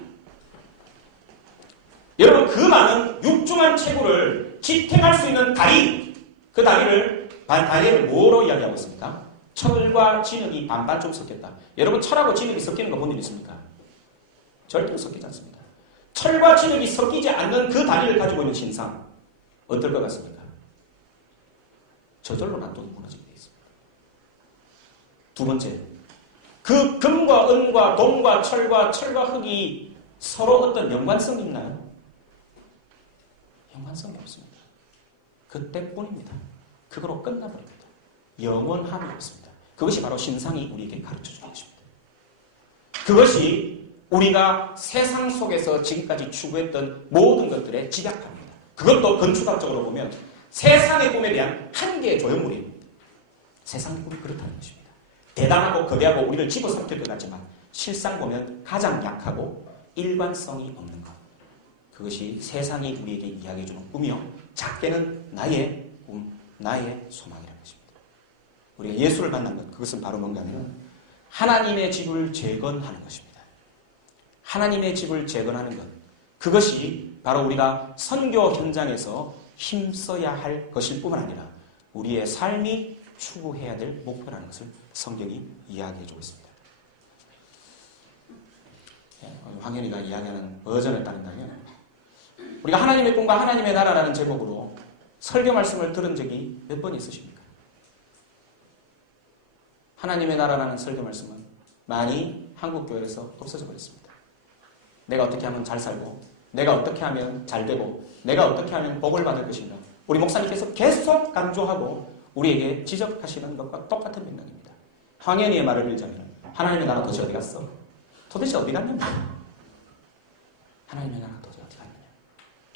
여러분, 그 많은 육중한 체구를 지탱할 수 있는 다리, 그 다리를 뭐로 이야기하고 있습니까? 철과 진흙이 반반 좀 섞였다. 여러분, 철하고 진흙이 섞이는 거 본 일 있습니까? 절대로 섞이지 않습니다. 철과 진흙이 섞이지 않는 그 다리를 가지고 있는 신상, 어떨 것 같습니까? 저절로 놔둬도 무너지게 되어 있습니다. 두 번째, 그 금과 은과 동과 철과 흙이 서로 어떤 연관성이 있나요? 연관성이 없습니다. 그때뿐입니다. 그거로 끝나버립니다. 영원함이 없습니다. 그것이 바로 신상이 우리에게 가르쳐주는 것입니다. 그것이 우리가 세상 속에서 지금까지 추구했던 모든 것들의 집약합니다. 그것도 건축학적으로 보면 세상의 꿈에 대한 한계의 조형물입니다. 세상의 꿈이 그렇다는 것입니다. 대단하고 거대하고 우리를 집어삼킬 것 같지만 실상 보면 가장 약하고 일관성이 없는 것. 그것이 세상이 우리에게 이야기해주는 꿈이요. 작게는 나의 꿈, 나의 소망이라는 것입니다. 우리가 예수를 만난 것, 그것은 바로 뭔가 하면 하나님의 집을 재건하는 것입니다. 하나님의 집을 재건하는 것, 그것이 바로 우리가 선교 현장에서 힘써야 할 것일 뿐만 아니라 우리의 삶이 추구해야 될 목표라는 것을 성경이 이야기해주고 있습니다. 황현이가 이야기하는 버전을 따른다면 우리가 하나님의 꿈과 하나님의 나라라는 제목으로 설교 말씀을 들은 적이 몇 번 있으십니까? 하나님의 나라라는 설교 말씀은 많이 한국교회에서 없어져 버렸습니다. 내가 어떻게 하면 잘 살고, 내가 어떻게 하면 잘 되고, 내가 어떻게 하면 복을 받을 것인가. 우리 목사님께서 계속 강조하고 우리에게 지적하시는 것과 똑같은 맥락입니다. 황현이의 말을 빌자면 하나님의 나라 도대체 어디 갔어? 도대체 어디 갔냐? 하나님의 나라 도대체 어디 갔느냐?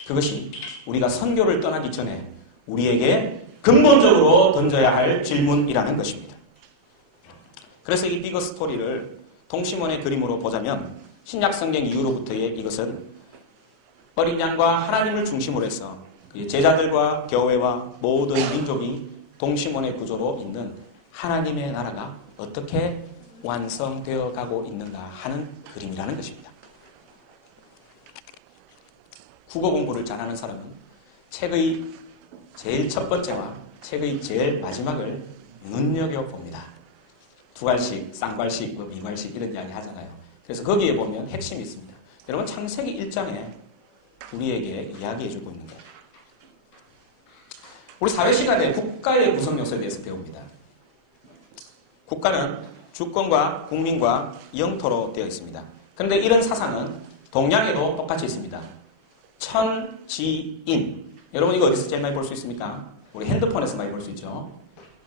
그것이 우리가 선교를 떠나기 전에 우리에게 근본적으로 던져야 할 질문이라는 것입니다. 그래서 이 비거 스토리를 동시몬의 그림으로 보자면 신약성경 이후로부터의 이것은 어린 양과 하나님을 중심으로 해서 제자들과 교회와 모든 민족이 동심원의 구조로 있는 하나님의 나라가 어떻게 완성되어 가고 있는가 하는 그림이라는 것입니다. 국어 공부를 잘하는 사람은 책의 제일 첫 번째와 책의 제일 마지막을 눈여겨봅니다. 두괄식, 쌍괄식, 미괄식 이런 이야기 하잖아요. 그래서 거기에 보면 핵심이 있습니다. 여러분 창세기 1장에 우리에게 이야기해주고 있는 거예요. 우리 사회 시간에 국가의 구성 요소에 대해서 배웁니다. 국가는 주권과 국민과 영토로 되어 있습니다. 그런데 이런 사상은 동양에도 똑같이 있습니다. 천지인. 여러분 이거 어디서 제일 많이 볼 수 있습니까? 우리 핸드폰에서 많이 볼 수 있죠.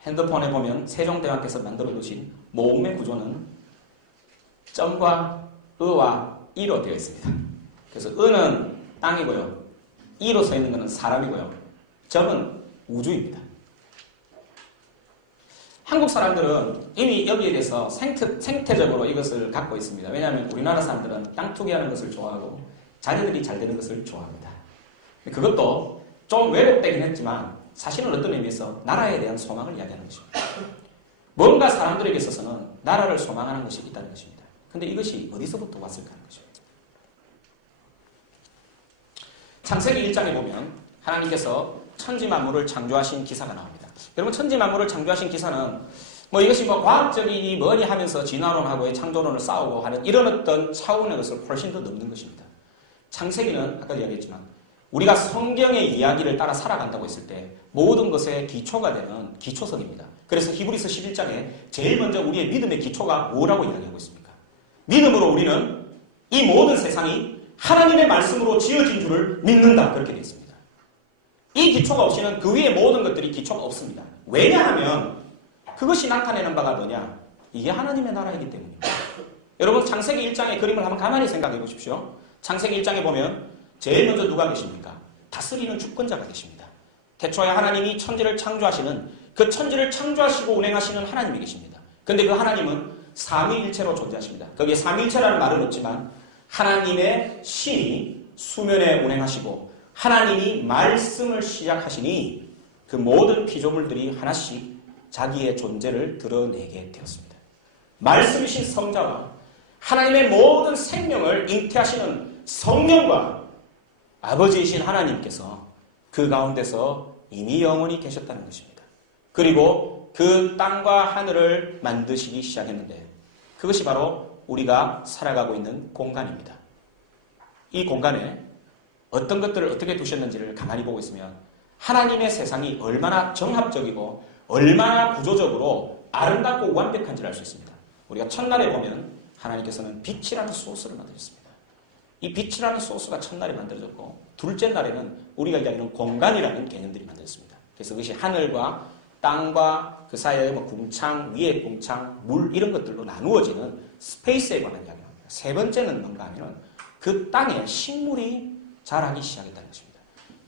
핸드폰에 보면 세종대왕께서 만들어 두신 모음의 구조는 점과 의와 이로 되어 있습니다. 그래서 의는 땅이고요. 이로 서 있는 것은 사람이고요. 점은 우주입니다. 한국 사람들은 이미 여기에 대해서 생태적으로 이것을 갖고 있습니다. 왜냐하면 우리나라 사람들은 땅 투기하는 것을 좋아하고 자녀들이 잘 되는 것을 좋아합니다. 그것도 좀 왜곡되긴 했지만 사실은 어떤 의미에서 나라에 대한 소망을 이야기하는 것입니다. 뭔가 사람들에게 있어서는 나라를 소망하는 것이 있다는 것입니다. 근데 이것이 어디서부터 왔을까 하는 것입니다. 창세기 1장에 보면 하나님께서 천지 만물을 창조하신 기사가 나옵니다. 여러분 천지 만물을 창조하신 기사는 이것이 과학적이니 뭐니 하면서 진화론하고의 창조론을 싸우고 하는 이런 어떤 차원의 것을 훨씬 더 넘는 것입니다. 창세기는 아까 이야기했지만 우리가 성경의 이야기를 따라 살아간다고 했을 때 모든 것의 기초가 되는 기초석입니다. 그래서 히브리서 11장에 제일 먼저 우리의 믿음의 기초가 뭐라고 이야기하고 있습니까? 믿음으로 우리는 이 모든 세상이 하나님의 말씀으로 지어진 줄을 믿는다. 그렇게 되어 있습니다. 이 기초가 없이는 그 위에 모든 것들이 기초가 없습니다. 왜냐하면 그것이 나타내는 바가 뭐냐? 이게 하나님의 나라이기 때문입니다. 여러분 창세기 1장의 그림을 한번 가만히 생각해 보십시오. 창세기 1장에 보면 제일 먼저 누가 계십니까? 다스리는 주권자가 계십니다. 태초에 하나님이 천지를 창조하시는 그 천지를 창조하시고 운행하시는 하나님이 계십니다. 그런데 그 하나님은 삼위일체로 존재하십니다. 거기에 삼위일체라는 말은 없지만 하나님의 신이 수면에 운행하시고 하나님이 말씀을 시작하시니 그 모든 피조물들이 하나씩 자기의 존재를 드러내게 되었습니다. 말씀이신 성자와 하나님의 모든 생명을 잉태하시는 성령과 아버지이신 하나님께서 그 가운데서 이미 영원히 계셨다는 것입니다. 그리고 그 땅과 하늘을 만드시기 시작했는데 그것이 바로 우리가 살아가고 있는 공간입니다. 이 공간에 어떤 것들을 어떻게 두셨는지를 가만히 보고 있으면 하나님의 세상이 얼마나 정합적이고 얼마나 구조적으로 아름답고 완벽한지를 알 수 있습니다. 우리가 첫날에 보면 하나님께서는 빛이라는 소스를 만드셨습니다. 이 빛이라는 소스가 첫날에 만들어졌고 둘째 날에는 우리가 이야기하는 공간이라는 개념들이 만들어졌습니다. 그래서 그것이 하늘과 땅과 그 사이에 궁창, 위에 궁창, 물 이런 것들로 나누어지는 스페이스에 관한 이야기를 합니다. 세 번째는 뭔가 하면 그 땅에 식물이 자라기 시작했다는 것입니다.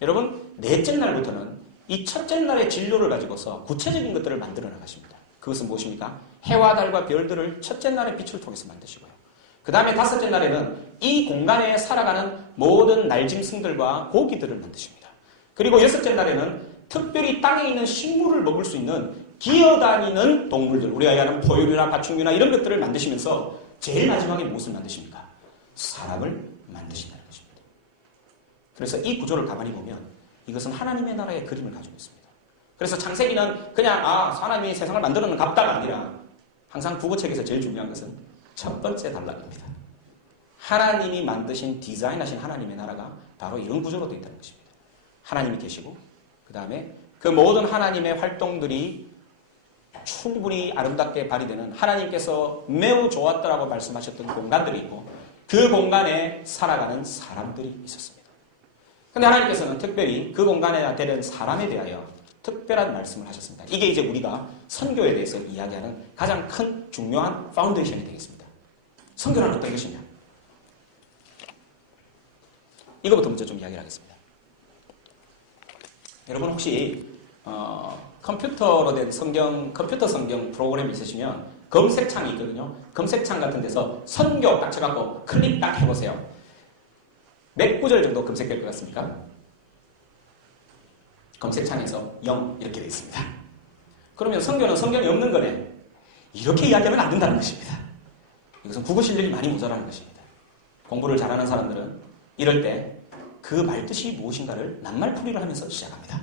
여러분 넷째 날부터는 이 첫째 날의 진료를 가지고서 구체적인 것들을 만들어 나가십니다. 그것은 무엇입니까? 해와 달과 별들을 첫째 날의 빛을 통해서 만드시고요. 그 다음에 다섯째 날에는 이 공간에 살아가는 모든 날짐승들과 고기들을 만드십니다. 그리고 여섯째 날에는 특별히 땅에 있는 식물을 먹을 수 있는 기어다니는 동물들, 우리가 얘기하는 포유류나 파충류나 이런 것들을 만드시면서 제일 마지막에 무엇을 만드십니까? 사람을 만드신다는 것입니다. 그래서 이 구조를 가만히 보면 이것은 하나님의 나라의 그림을 가지고 있습니다. 그래서 창세기는 그냥 하나님이 세상을 만들어놓은 갑다가 아니라 항상 국어책에서 제일 중요한 것은 첫 번째 단락입니다. 하나님이 만드신 디자인하신 하나님의 나라가 바로 이런 구조로 되어 있다는 것입니다. 하나님이 계시고 그 다음에 그 모든 하나님의 활동들이 충분히 아름답게 발휘되는 하나님께서 매우 좋았다라고 말씀하셨던 공간들이 있고 그 공간에 살아가는 사람들이 있었습니다. 그런데 하나님께서는 특별히 그 공간에 되는 사람에 대하여 특별한 말씀을 하셨습니다. 이게 이제 우리가 선교에 대해서 이야기하는 가장 큰 중요한 파운데이션이 되겠습니다. 선교는 어떤 것이냐? 이거부터 먼저 좀 이야기를 하겠습니다. 여러분 혹시 컴퓨터로 된 컴퓨터 성경 프로그램이 있으시면 검색창이 있거든요. 검색창 같은 데서 선교 딱 쳐갖고 클릭 딱 해보세요. 몇 구절 정도 검색될 것 같습니까? 검색창에서 0 이렇게 되어 있습니다. 그러면 성경은 성경이 없는 거네. 이렇게 이야기하면 안 된다는 것입니다. 이것은 국어 실력이 많이 모자라는 것입니다. 공부를 잘하는 사람들은 이럴 때 그 말뜻이 무엇인가를 낱말풀이를 하면서 시작합니다.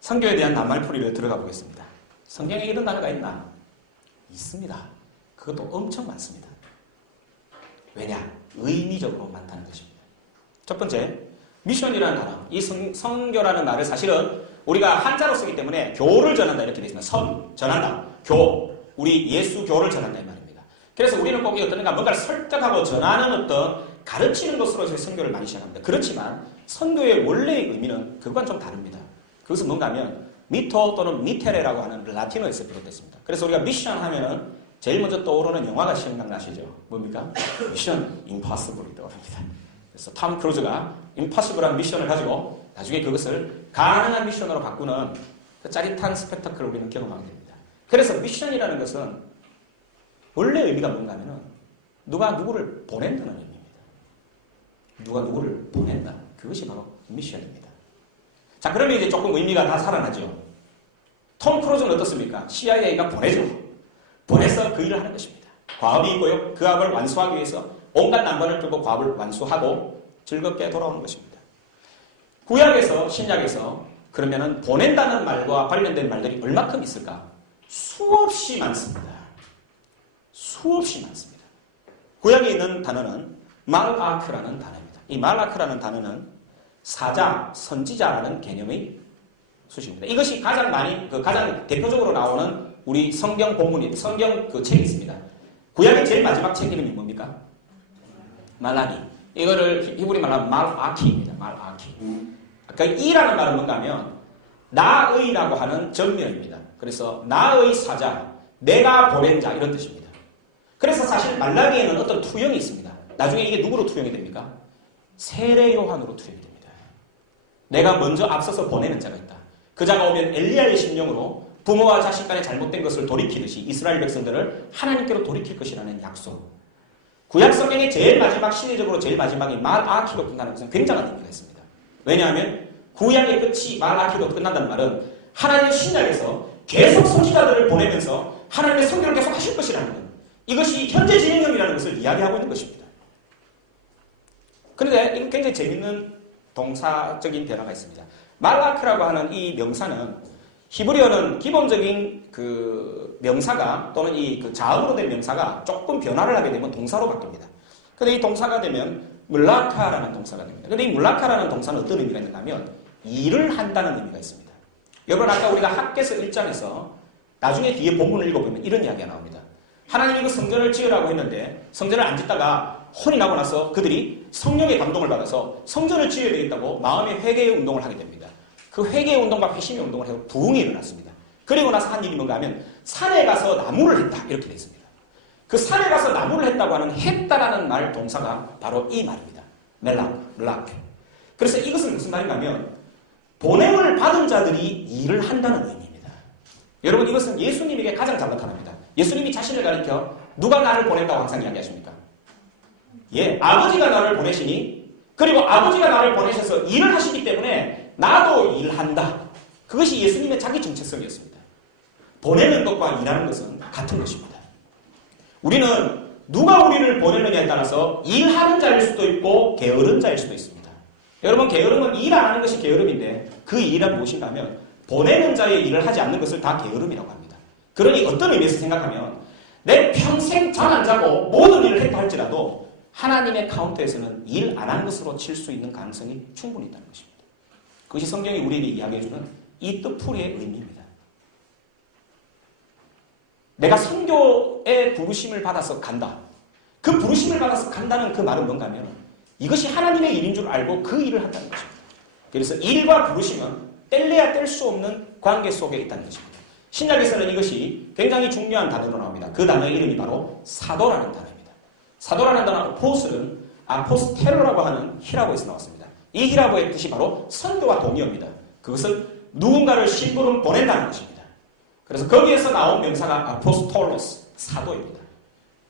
성경에 대한 낱말풀이를 들어가 보겠습니다. 성경에 이런 단어가 있나? 있습니다. 그것도 엄청 많습니다. 왜냐? 의미적으로 많다는 것입니다. 첫 번째, 미션이라는 단어. 이 선교라는 말을 사실은 우리가 한자로 쓰기 때문에 교를 전한다 이렇게 되어 있습니다. 선, 전한다. 교. 우리 예수교를 전한다 이 말입니다. 그래서 우리는 꼭 어떤가 뭔가를 설득하고 전하는 어떤 가르치는 것으로 선교를 많이 시작합니다. 그렇지만 선교의 원래의 의미는 그건 좀 다릅니다. 그것은 뭔가 하면 미토 또는 미테레라고 하는 라틴어에서 비롯됐습니다. 그래서 우리가 미션 하면은 제일 먼저 떠오르는 영화가 생각나시죠? 뭡니까? 미션 임파서블이 떠오릅니다. 그래서 톰 크루즈가 임파서블한 미션을 가지고 나중에 그것을 가능한 미션으로 바꾸는 그 짜릿한 스펙타클을 우리는 경험하게 됩니다. 그래서 미션이라는 것은 원래 의미가 뭔가 하면은 누가 누구를 보낸다는 의미입니다. 누가 누구를 보낸다. 그것이 바로 미션입니다. 자, 그러면 이제 조금 의미가 다 살아나죠. 톰 크루즈는 어떻습니까? CIA가 보내죠. 보내서 그 일을 하는 것입니다. 과업이 있고요. 그 업을 완수하기 위해서 온갖 난관을 뚫고 과업을 완수하고 즐겁게 돌아오는 것입니다. 구약에서 신약에서 그러면은 보낸다는 말과 관련된 말들이 얼마큼 있을까? 수없이 많습니다. 수없이 많습니다. 구약에 있는 단어는 말아크라는 단어입니다. 이 말아크라는 단어는 사자, 선지자라는 개념의 수식입니다. 이것이 가장 많이, 가장 대표적으로 나오는 우리 성경 본문이, 성경 그 책이 있습니다. 구약의 제일 마지막 책 이름이 뭡니까? 말라기. 이거를 히브리 말하면 말아키입니다. 말아키. 그 이라는 말은 뭔가 하면 나의라고 하는 전면입니다. 그래서 나의 사자, 내가 보낸 자 이런 뜻입니다. 그래서 사실 말라기에는 어떤 투영이 있습니다. 나중에 이게 누구로 투영이 됩니까? 세례 요한으로 투영이 됩니다. 내가 먼저 앞서서 보내는 자가 있다. 그 자가 오면 엘리야의 심령으로 부모와 자식 간에 잘못된 것을 돌이키듯이 이스라엘 백성들을 하나님께로 돌이킬 것이라는 약속. 구약 성경의 제일 마지막, 시대적으로 제일 마지막이 말아키로 끝나는 것은 굉장한 의미가 있습니다. 왜냐하면 구약의 끝이 말아키로 끝난다는 말은 하나님 신약에서 계속 선지자들을 보내면서 하나님의 선교를 계속 하실 것이라는 것. 이것이 현재 진행형이라는 것을 이야기하고 있는 것입니다. 그런데 이건 굉장히 재밌는 동사적인 변화가 있습니다. 말라크라고 하는 이 명사는 히브리어는 기본적인 그 명사가 또는 이 그 자음으로 된 명사가 조금 변화를 하게 되면 동사로 바뀝니다. 근데 이 동사가 되면 물라카라는 동사가 됩니다. 근데 이 물라카라는 동사는 어떤 의미가 있는가 하면 일을 한다는 의미가 있습니다. 여러분 아까 우리가 학개서 1장에서 나중에 뒤에 본문을 읽어보면 이런 이야기가 나옵니다. 하나님이 그 성전을 지으라고 했는데 성전을 안 짓다가 혼이 나고 나서 그들이 성령의 감동을 받아서 성전을 지어야 되겠다고 마음의 회개의 운동을 하게 됩니다. 그 회개의 운동과 회심의 운동을 해서 부흥이 일어났습니다. 그리고 나서 한 일이 뭔가 하면 산에 가서 나무를 했다 이렇게 되어 있습니다. 그 산에 가서 나무를 했다고 하는 했다라는 말 동사가 바로 이 말입니다. 멜락. 그래서 이것은 무슨 말인가 하면 보냄을 받은 자들이 일을 한다는 의미입니다. 여러분 이것은 예수님에게 가장 잘 나타납니다. 예수님이 자신을 가리켜 누가 나를 보냈다고 항상 이야기하십니까? 예, 아버지가 나를 보내시니 그리고 아버지가 나를 보내셔서 일을 하시기 때문에 나도 일한다. 그것이 예수님의 자기 정체성이었습니다. 보내는 것과 일하는 것은 같은 것입니다. 우리는 누가 우리를 보내느냐에 따라서 일하는 자일 수도 있고 게으른 자일 수도 있습니다. 여러분 게으름은 일 안 하는 것이 게으름인데 그 일은 무엇인가 하면 보내는 자의 일을 하지 않는 것을 다 게으름이라고 합니다. 그러니 어떤 의미에서 생각하면 내 평생 잠 안 자고 모든 일을 했다 할지라도 하나님의 카운터에서는 일 안 한 것으로 칠 수 있는 가능성이 충분히 있다는 것입니다. 그것이 성경이 우리에게 이야기해주는 이 뜻풀이의 의미입니다. 내가 선교의 부르심을 받아서 간다. 그 부르심을 받아서 간다는 그 말은 뭔가 하면 이것이 하나님의 일인 줄 알고 그 일을 한다는 것입니다. 그래서 일과 부르심은 뗄래야 뗄 수 없는 관계 속에 있다는 것입니다. 신약에서는 이것이 굉장히 중요한 단어로 나옵니다. 그 단어의 이름이 바로 사도라는 단어입니다. 사도라는 단어 아포스는 아포스텔로라고 하는 히라보에서 나왔습니다. 이 히라보의 뜻이 바로 선교와 동의어입니다. 그것을 누군가를 심부름 보낸다는 것입니다. 그래서 거기에서 나온 명사가 아포스톨로스, 사도입니다.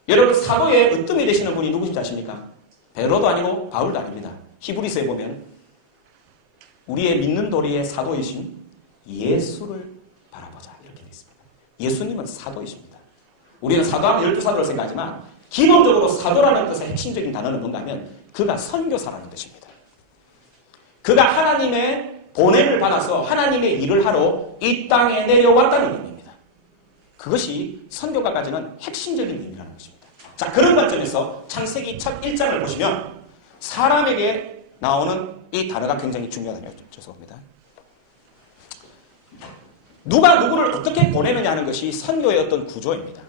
여러분 사도의 으뜸이 되시는 분이 누구신지 아십니까? 베드로도 아니고 바울도 아닙니다. 히브리서에 보면 우리의 믿는 도리의 사도이신 예수를 바라보자. 이렇게 되어 있습니다. 예수님은 사도이십니다. 우리는 사도하면 12사도를 생각하지만 기본적으로 사도라는 뜻의 핵심적인 단어는 뭔가 하면 그가 선교사라는 뜻입니다. 그가 하나님의 보냄을 받아서 하나님의 일을 하러 이 땅에 내려왔다는 의미입니다. 그것이 선교가까지는 핵심적인 의미라는 것입니다. 자, 그런 관점에서 창세기 첫 1장을 보시면 사람에게 나오는 이 단어가 굉장히 중요하다네요. 죄송합니다. 누가 누구를 어떻게 보내느냐 하는 것이 선교의 어떤 구조입니다.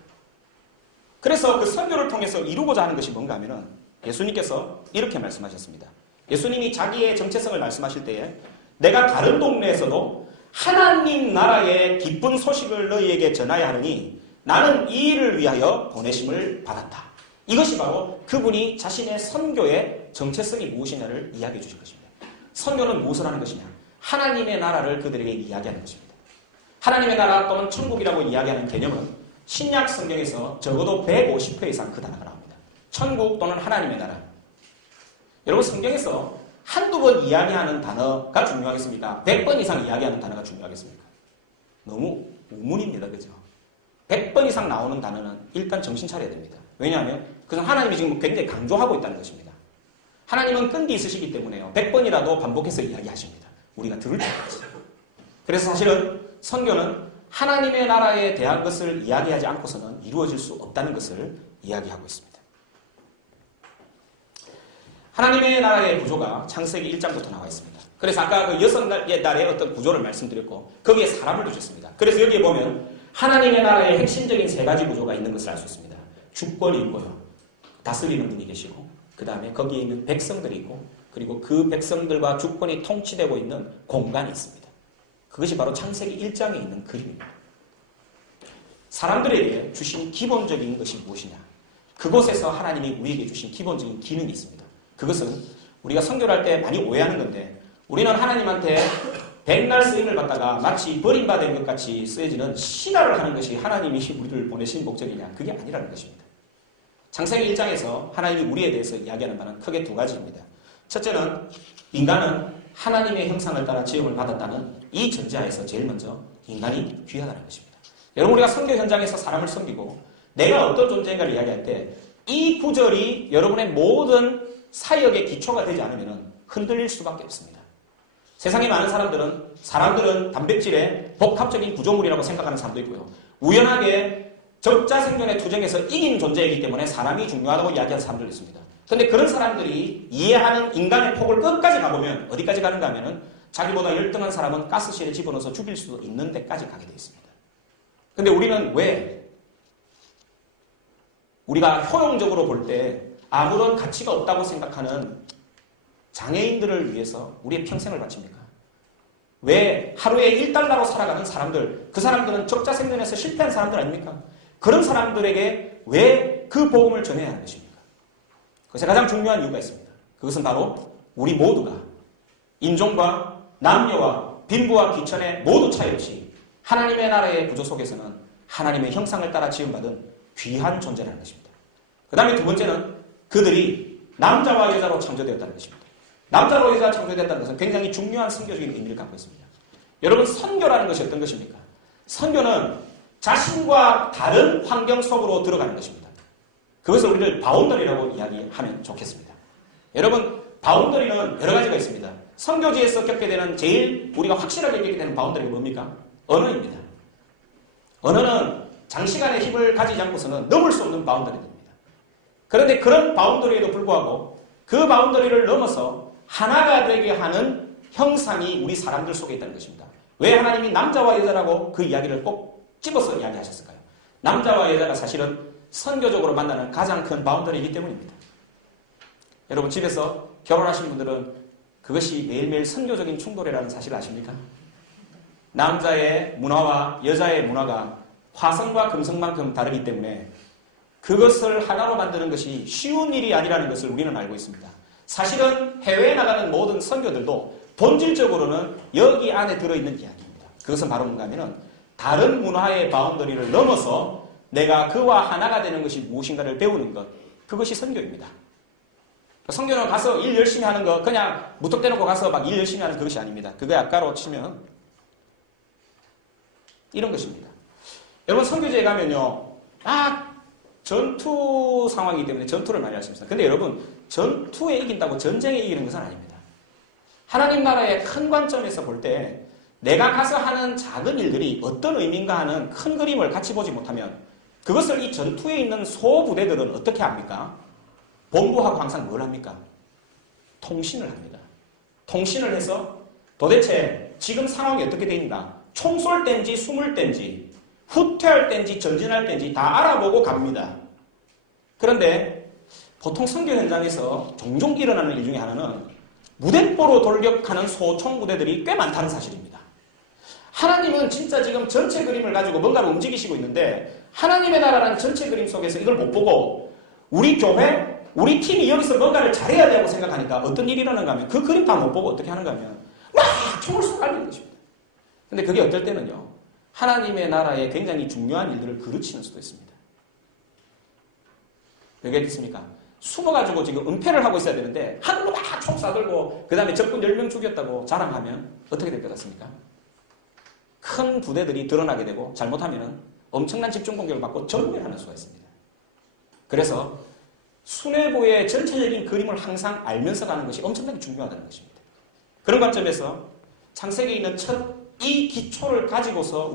그래서 그 선교를 통해서 이루고자 하는 것이 뭔가 하면은 예수님께서 이렇게 말씀하셨습니다. 예수님이 자기의 정체성을 말씀하실 때에 내가 다른 동네에서도 하나님 나라의 기쁜 소식을 너희에게 전하야 하느니 나는 이 일을 위하여 보내심을 받았다. 이것이 바로 그분이 자신의 선교의 정체성이 무엇이냐를 이야기해 주신 것입니다. 선교는 무엇을 하는 것이냐? 하나님의 나라를 그들에게 이야기하는 것입니다. 하나님의 나라 또는 천국이라고 이야기하는 개념은 신약 성경에서 적어도 150회 이상 그 단어가 나옵니다. 천국 또는 하나님의 나라. 여러분 성경에서 한두 번 이야기하는 단어가 중요하겠습니까? 100번 이상 이야기하는 단어가 중요하겠습니까? 너무 우문입니다. 그죠? 100번 이상 나오는 단어는 일단 정신 차려야 됩니다. 왜냐하면 그것은 하나님이 지금 굉장히 강조하고 있다는 것입니다. 하나님은 끈기 있으시기 때문에요. 100번이라도 반복해서 이야기하십니다. 우리가 들을 때까지. 그래서 사실은 선교는 하나님의 나라에 대한 것을 이야기하지 않고서는 이루어질 수 없다는 것을 이야기하고 있습니다. 하나님의 나라의 구조가 창세기 1장부터 나와 있습니다. 그래서 아까 그 6날의 어떤 구조를 말씀드렸고 거기에 사람을 두셨습니다. 그래서 여기에 보면 하나님의 나라의 핵심적인 세 가지 구조가 있는 것을 알 수 있습니다. 주권이 있고요. 다스리는 분이 계시고 그 다음에 거기에 있는 백성들이 있고 그리고 그 백성들과 주권이 통치되고 있는 공간이 있습니다. 그것이 바로 창세기 1장에 있는 그림입니다. 사람들에게 주신 기본적인 것이 무엇이냐? 그곳에서 하나님이 우리에게 주신 기본적인 기능이 있습니다. 그것은 우리가 선교를 할 때 많이 오해하는 건데 우리는 하나님한테 백날 쓰임을 받다가 마치 버림받은 것 같이 쓰여지는 신화를 하는 것이 하나님이 우리를 보내신 목적이냐? 그게 아니라는 것입니다. 창세기 1장에서 하나님이 우리에 대해서 이야기하는 바는 크게 두 가지입니다. 첫째는 인간은 하나님의 형상을 따라 지음을 받았다는 이 전제하에서 제일 먼저 인간이 귀하다는 것입니다. 여러분 우리가 선교 현장에서 사람을 섬기고 내가 어떤 존재인가를 이야기할 때 이 구절이 여러분의 모든 사역의 기초가 되지 않으면 흔들릴 수밖에 없습니다. 세상에 많은 사람들은 단백질의 복합적인 구조물이라고 생각하는 사람도 있고요. 우연하게 적자 생존의 투쟁에서 이긴 존재이기 때문에 사람이 중요하다고 이야기하는 사람들도 있습니다. 그런데 그런 사람들이 이해하는 인간의 폭을 끝까지 가보면 어디까지 가는가 하면은 자기보다 열등한 사람은 가스실에 집어넣어서 죽일 수도 있는 데까지 가게 되어 있습니다. 그런데 우리는 왜 우리가 효용적으로 볼 때 아무런 가치가 없다고 생각하는 장애인들을 위해서 우리의 평생을 바칩니까? 왜 하루에 1달러로 살아가는 사람들, 그 사람들은 적자 생존에서 실패한 사람들 아닙니까? 그런 사람들에게 왜 그 복음을 전해야 하는 것입니까? 그것에 가장 중요한 이유가 있습니다. 그것은 바로 우리 모두가 인종과 남녀와 빈부와 귀천에 모두 차이 없이 하나님의 나라의 구조 속에서는 하나님의 형상을 따라 지음받은 귀한 존재라는 것입니다. 그 다음에 두 번째는 그들이 남자와 여자로 창조되었다는 것입니다. 남자로 여자로 창조되었다는 것은 굉장히 중요한 선교적인 의미를 갖고 있습니다. 여러분 선교라는 것이 어떤 것입니까? 선교는 자신과 다른 환경 속으로 들어가는 것입니다. 그것을 우리를 바운더리라고 이야기하면 좋겠습니다. 여러분 바운더리는 여러 가지가 있습니다. 선교지에서 겪게 되는 제일 우리가 확실하게 겪게 되는 바운더리가 뭡니까? 언어입니다. 언어는 장시간의 힘을 가지지 않고서는 넘을 수 없는 바운더리입니다. 그런데 그런 바운더리에도 불구하고 그 바운더리를 넘어서 하나가 되게 하는 형상이 우리 사람들 속에 있다는 것입니다. 왜 하나님이 남자와 여자라고 그 이야기를 꼭 집어서 이야기하셨을까요? 남자와 여자가 사실은 선교적으로 만나는 가장 큰 바운더리이기 때문입니다. 여러분 집에서 결혼하신 분들은 그것이 매일매일 선교적인 충돌이라는 사실을 아십니까? 남자의 문화와 여자의 문화가 화성과 금성만큼 다르기 때문에 그것을 하나로 만드는 것이 쉬운 일이 아니라는 것을 우리는 알고 있습니다. 사실은 해외에 나가는 모든 선교들도 본질적으로는 여기 안에 들어있는 이야기입니다. 그것은 바로 뭔가 하면은 다른 문화의 바운더리를 넘어서 내가 그와 하나가 되는 것이 무엇인가를 배우는 것, 그것이 선교입니다. 선교는 가서 일 열심히 하는 거, 그냥 무턱대놓고 가서 막 일 열심히 하는 그것이 아닙니다. 그거에 아까로 치면 이런 것입니다. 여러분, 선교지에 가면요, 전투 상황이기 때문에 전투를 많이 할 수 있습니다. 근데 여러분, 전투에 이긴다고 전쟁에 이기는 것은 아닙니다. 하나님 나라의 큰 관점에서 볼 때 내가 가서 하는 작은 일들이 어떤 의미인가 하는 큰 그림을 같이 보지 못하면 그것을 이 전투에 있는 소부대들은 어떻게 합니까? 본부하고 항상 뭘 합니까? 통신을 합니다. 통신을 해서 도대체 지금 상황이 어떻게 되는가? 총 쏠 때인지 숨을 때인지 후퇴할 때인지 전진할 때인지 다 알아보고 갑니다. 그런데 보통 선교 현장에서 종종 일어나는 일 중에 하나는 무대포로 돌격하는 소총 부대들이 꽤 많다는 사실입니다. 하나님은 진짜 지금 전체 그림을 가지고 뭔가를 움직이시고 있는데 하나님의 나라라는 전체 그림 속에서 이걸 못 보고 우리 교회, 우리 팀이 여기서 뭔가를 잘해야 되고 생각하니까 어떤 일이 일어나는가 하면 그 그림 다 못 보고 어떻게 하는가 하면 막 총을 쏘고 달리는 것입니다. 근데 그게 어떨 때는요, 하나님의 나라에 굉장히 중요한 일들을 그르치는 수도 있습니다. 왜 그랬습니까? 숨어가지고 지금 은폐를 하고 있어야 되는데 하늘로 막 총 쏴들고 그 다음에 적군 10명 죽였다고 자랑하면 어떻게 될 것 같습니까? 큰 부대들이 드러나게 되고 잘못하면 엄청난 집중 공격을 받고 전멸하는 수가 있습니다. 그래서 수뇌부의 전체적인 그림을 항상 알면서 가는 것이 엄청나게 중요하다는 것입니다. 그런 관점에서 창세기에 있는 첫 이 기초를 가지고서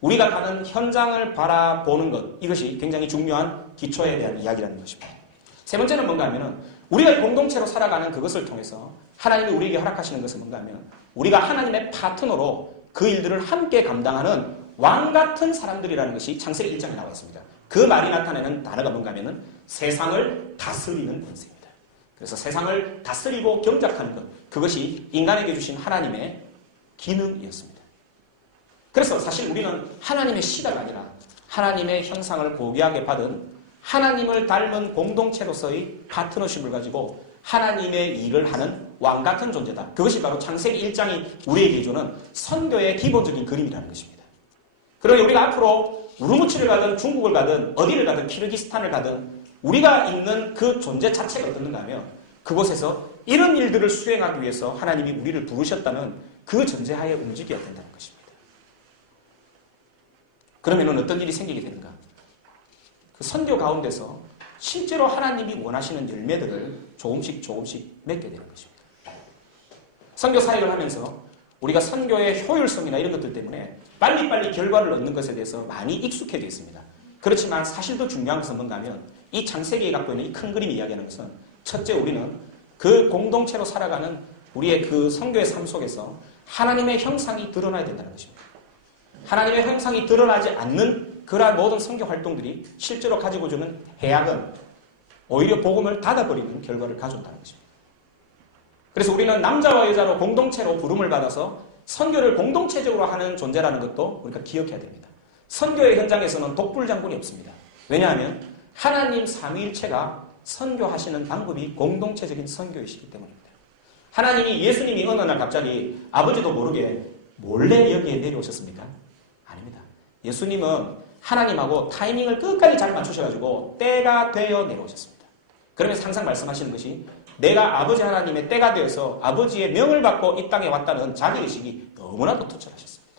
우리가 가는 현장을 바라보는 것, 이것이 굉장히 중요한 기초에 대한 이야기라는 것입니다. 세 번째는 뭔가 하면은 우리가 공동체로 살아가는 그것을 통해서 하나님이 우리에게 허락하시는 것은 뭔가 하면 우리가 하나님의 파트너로 그 일들을 함께 감당하는 왕 같은 사람들이라는 것이 창세기 1장에 나와 있습니다. 그 말이 나타내는 단어가 뭔가 하면은 세상을 다스리는 권세입니다. 그래서 세상을 다스리고 경작하는 것, 그것이 인간에게 주신 하나님의 기능이었습니다. 그래서 사실 우리는 하나님의 씨가 아니라 하나님의 형상을 고귀하게 받은 하나님을 닮은 공동체로서의 파트너십을 가지고 하나님의 일을 하는 왕 같은 존재다. 그것이 바로 창세기 1장이 우리에게 주는 선교의 기본적인 그림이라는 것입니다. 그러니 우리가 앞으로 우르무치를 가든 중국을 가든 어디를 가든 키르기스탄을 가든 우리가 있는 그 존재 자체가 어떻는가 하면 그곳에서 이런 일들을 수행하기 위해서 하나님이 우리를 부르셨다는 그 전제하에 움직여야 된다는 것입니다. 그러면 어떤 일이 생기게 되는가? 그 선교 가운데서 실제로 하나님이 원하시는 열매들을 조금씩 맺게 되는 것입니다. 선교 사역을 하면서 우리가 선교의 효율성이나 이런 것들 때문에 빨리빨리 결과를 얻는 것에 대해서 많이 익숙해져 있습니다. 그렇지만 사실 더 중요한 것은 뭔가 하면 이 창세기에 갖고 있는 이 큰 그림이 이야기하는 것은 첫째, 우리는 그 공동체로 살아가는 우리의 그 선교의 삶 속에서 하나님의 형상이 드러나야 된다는 것입니다. 하나님의 형상이 드러나지 않는 그러한 모든 선교 활동들이 실제로 가지고 주는 해악은 오히려 복음을 닫아버리는 결과를 가져온다는 것입니다. 그래서 우리는 남자와 여자로 공동체로 부름을 받아서 선교를 공동체적으로 하는 존재라는 것도 우리가 기억해야 됩니다. 선교의 현장에서는 독불장군이 없습니다. 왜냐하면 하나님 삼위일체가 선교하시는 방법이 공동체적인 선교이시기 때문입니다. 하나님이 예수님이 어느 날 갑자기 아버지도 모르게 몰래 여기에 내려오셨습니까? 아닙니다. 예수님은 하나님하고 타이밍을 끝까지 잘 맞추셔가지고 때가 되어 내려오셨습니다. 그러면서 항상 말씀하시는 것이 내가 아버지 하나님의 때가 되어서 아버지의 명을 받고 이 땅에 왔다는 자기의식이 너무나도 투철하셨습니다.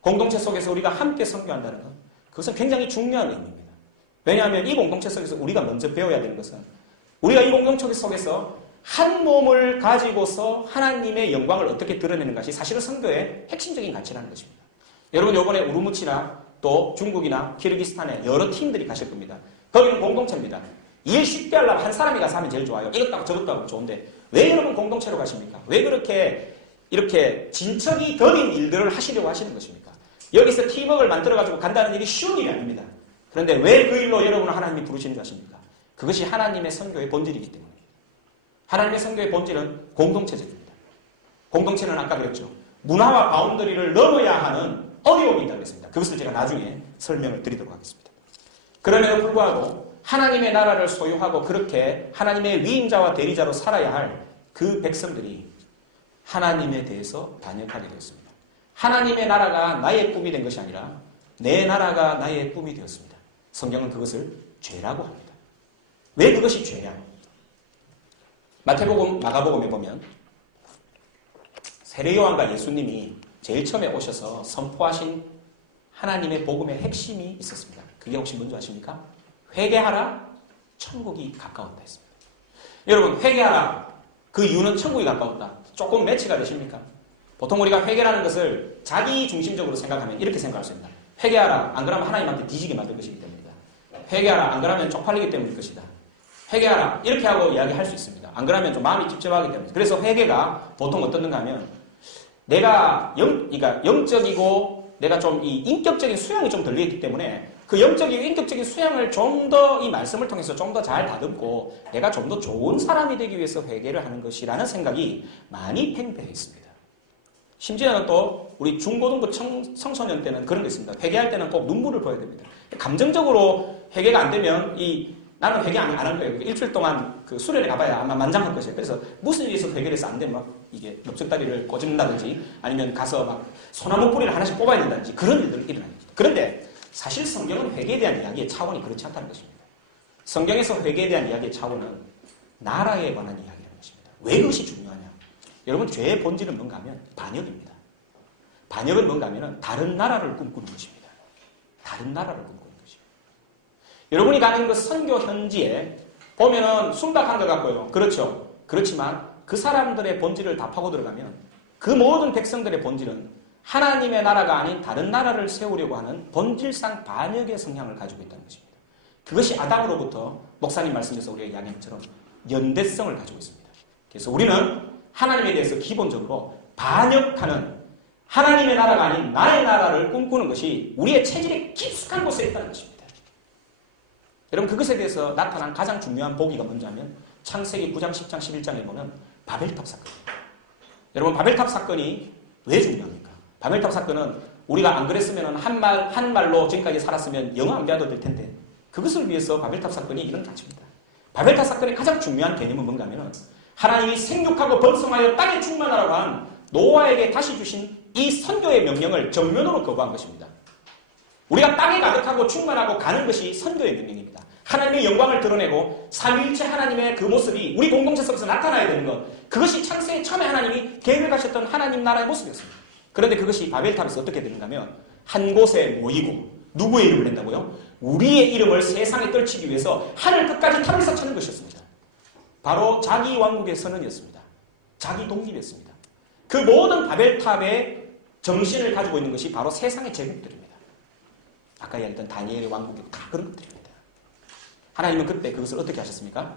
공동체 속에서 우리가 함께 선교한다는 것, 그것은 굉장히 중요한 의미입니다. 왜냐하면 이 공동체 속에서 우리가 먼저 배워야 되는 것은 우리가 이 공동체 속에서 한 몸을 가지고서 하나님의 영광을 어떻게 드러내는 것이 사실은 선교의 핵심적인 가치라는 것입니다. 여러분 이번에 우르무치나 또 중국이나 키르기스탄에 여러 팀들이 가실 겁니다. 거기는 공동체입니다. 일 쉽게 하려면 한 사람이 가서 하면 제일 좋아요. 이것도 하고 저것도 하고 좋은데 왜 여러분 공동체로 가십니까? 왜 그렇게 이렇게 진척이 더딘 일들을 하시려고 하시는 것입니까? 여기서 팀워크를 만들어가지고 간다는 일이 쉬운 일이 아닙니다. 그런데 왜 그 일로 여러분을 하나님이 부르시는 줄 아십니까? 그것이 하나님의 선교의 본질이기 때문에. 하나님의 선교의 본질은 공동체적입니다. 공동체는 아까 그랬죠. 문화와 바운더리를 넘어야 하는 어려움이 있다고 했습니다. 그것을 제가 나중에 설명을 드리도록 하겠습니다. 그럼에도 불구하고 하나님의 나라를 소유하고 그렇게 하나님의 위임자와 대리자로 살아야 할 그 백성들이 하나님에 대해서 반역하게 되었습니다. 하나님의 나라가 나의 꿈이 된 것이 아니라 내 나라가 나의 꿈이 되었습니다. 성경은 그것을 죄라고 합니다. 왜 그것이 죄냐? 마태복음, 마가복음에 보면 세례요한과 예수님이 제일 처음에 오셔서 선포하신 하나님의 복음의 핵심이 있었습니다. 그게 혹시 뭔지 아십니까? 회개하라, 천국이 가까웠다 했습니다. 여러분, 회개하라. 그 이유는 천국이 가까웠다. 조금 매치가 되십니까? 보통 우리가 회개라는 것을 자기 중심적으로 생각하면 이렇게 생각할 수 있습니다. 회개하라. 안 그러면 하나님한테 뒤지게 만들 것이기 때문이다. 회개하라. 안 그러면 쪽팔리기 때문일 것이다. 회개하라. 이렇게 하고 이야기할 수 있습니다. 안 그러면 좀 마음이 찝찝하기 때문에. 그래서 회개가 보통 어떻는가 하면 내가 그러니까 영적이고 내가 좀 이 인격적인 수양이 좀 덜 있기 때문에 그 영적이고 인격적인 수양을 좀 더 이 말씀을 통해서 좀 더 잘 다듬고 내가 좀 더 좋은 사람이 되기 위해서 회개를 하는 것이라는 생각이 많이 팽배해 있습니다. 심지어는 또 우리 중고등부 청소년 때는 그런 게 있습니다. 회개할 때는 꼭 눈물을 보여야 됩니다. 감정적으로 회개가 안 되면 나는 회개 안 할 거예요. 일주일 동안 그 수련회 가봐야 아마 만장할 것이에요. 그래서 무슨 일이 있어서 회개를 해서 안 되면 막 이게 넓적다리를 꼬집는다든지 아니면 가서 막 소나무 뿌리를 하나씩 뽑아야 된다든지 그런 일들이 일어납니다. 그런데 사실 성경은 회개에 대한 이야기의 차원이 그렇지 않다는 것입니다. 성경에서 회개에 대한 이야기의 차원은 나라에 관한 이야기라는 것입니다. 왜 그것이 중요하냐? 여러분, 죄의 본질은 뭔가 하면 반역입니다. 반역은 뭔가 하면 다른 나라를 꿈꾸는 것입니다. 다른 나라를 꿈꾸는 것입니다. 여러분이 가는 그 선교 현지에 보면은 순박한 것 같고요. 그렇죠. 그렇지만 그 사람들의 본질을 다 파고 들어가면 그 모든 백성들의 본질은 하나님의 나라가 아닌 다른 나라를 세우려고 하는 본질상 반역의 성향을 가지고 있다는 것입니다. 그것이 아담으로부터 목사님 말씀에서 우리가 이야기한 것처럼 연대성을 가지고 있습니다. 그래서 우리는 하나님에 대해서 기본적으로 반역하는 하나님의 나라가 아닌 나의 나라를 꿈꾸는 것이 우리의 체질의 깊숙한 곳에 있다는 것입니다. 여러분, 그것에 대해서 나타난 가장 중요한 보기가 뭔지 하면 창세기 9장, 10장, 11장에 보면 바벨탑 사건입니다. 여러분, 바벨탑 사건이 왜 중요합니까? 바벨탑 사건은 우리가 안 그랬으면 한 말로 지금까지 살았으면 영어 안 배워도 될 텐데 그것을 위해서 바벨탑 사건이 일어났습니다. 바벨탑 사건의 가장 중요한 개념은 뭔가 하면 하나님이 생육하고 번성하여 땅에 충만하라고 한 노아에게 다시 주신 이 선교의 명령을 정면으로 거부한 것입니다. 우리가 땅에 가득하고 충만하고 가는 것이 선교의 명령입니다. 하나님의 영광을 드러내고 삼위일체 하나님의 그 모습이 우리 공동체 속에서 나타나야 되는 것, 그것이 창세의 처음에 하나님이 계획하셨던 하나님 나라의 모습이었습니다. 그런데 그것이 바벨탑에서 어떻게 되는가 하면 한 곳에 모이고 누구의 이름을 낸다고요? 우리의 이름을 세상에 떨치기 위해서 하늘 끝까지 탑에서 찾는 것이었습니다. 바로 자기 왕국의 선언이었습니다. 자기 독립이었습니다. 그 모든 바벨탑의 정신을 가지고 있는 것이 바로 세상의 제국들입니다. 아까 이야기했던 다니엘의 왕국이 다 그런 것들입니다. 하나님은 그때 그것을 어떻게 하셨습니까?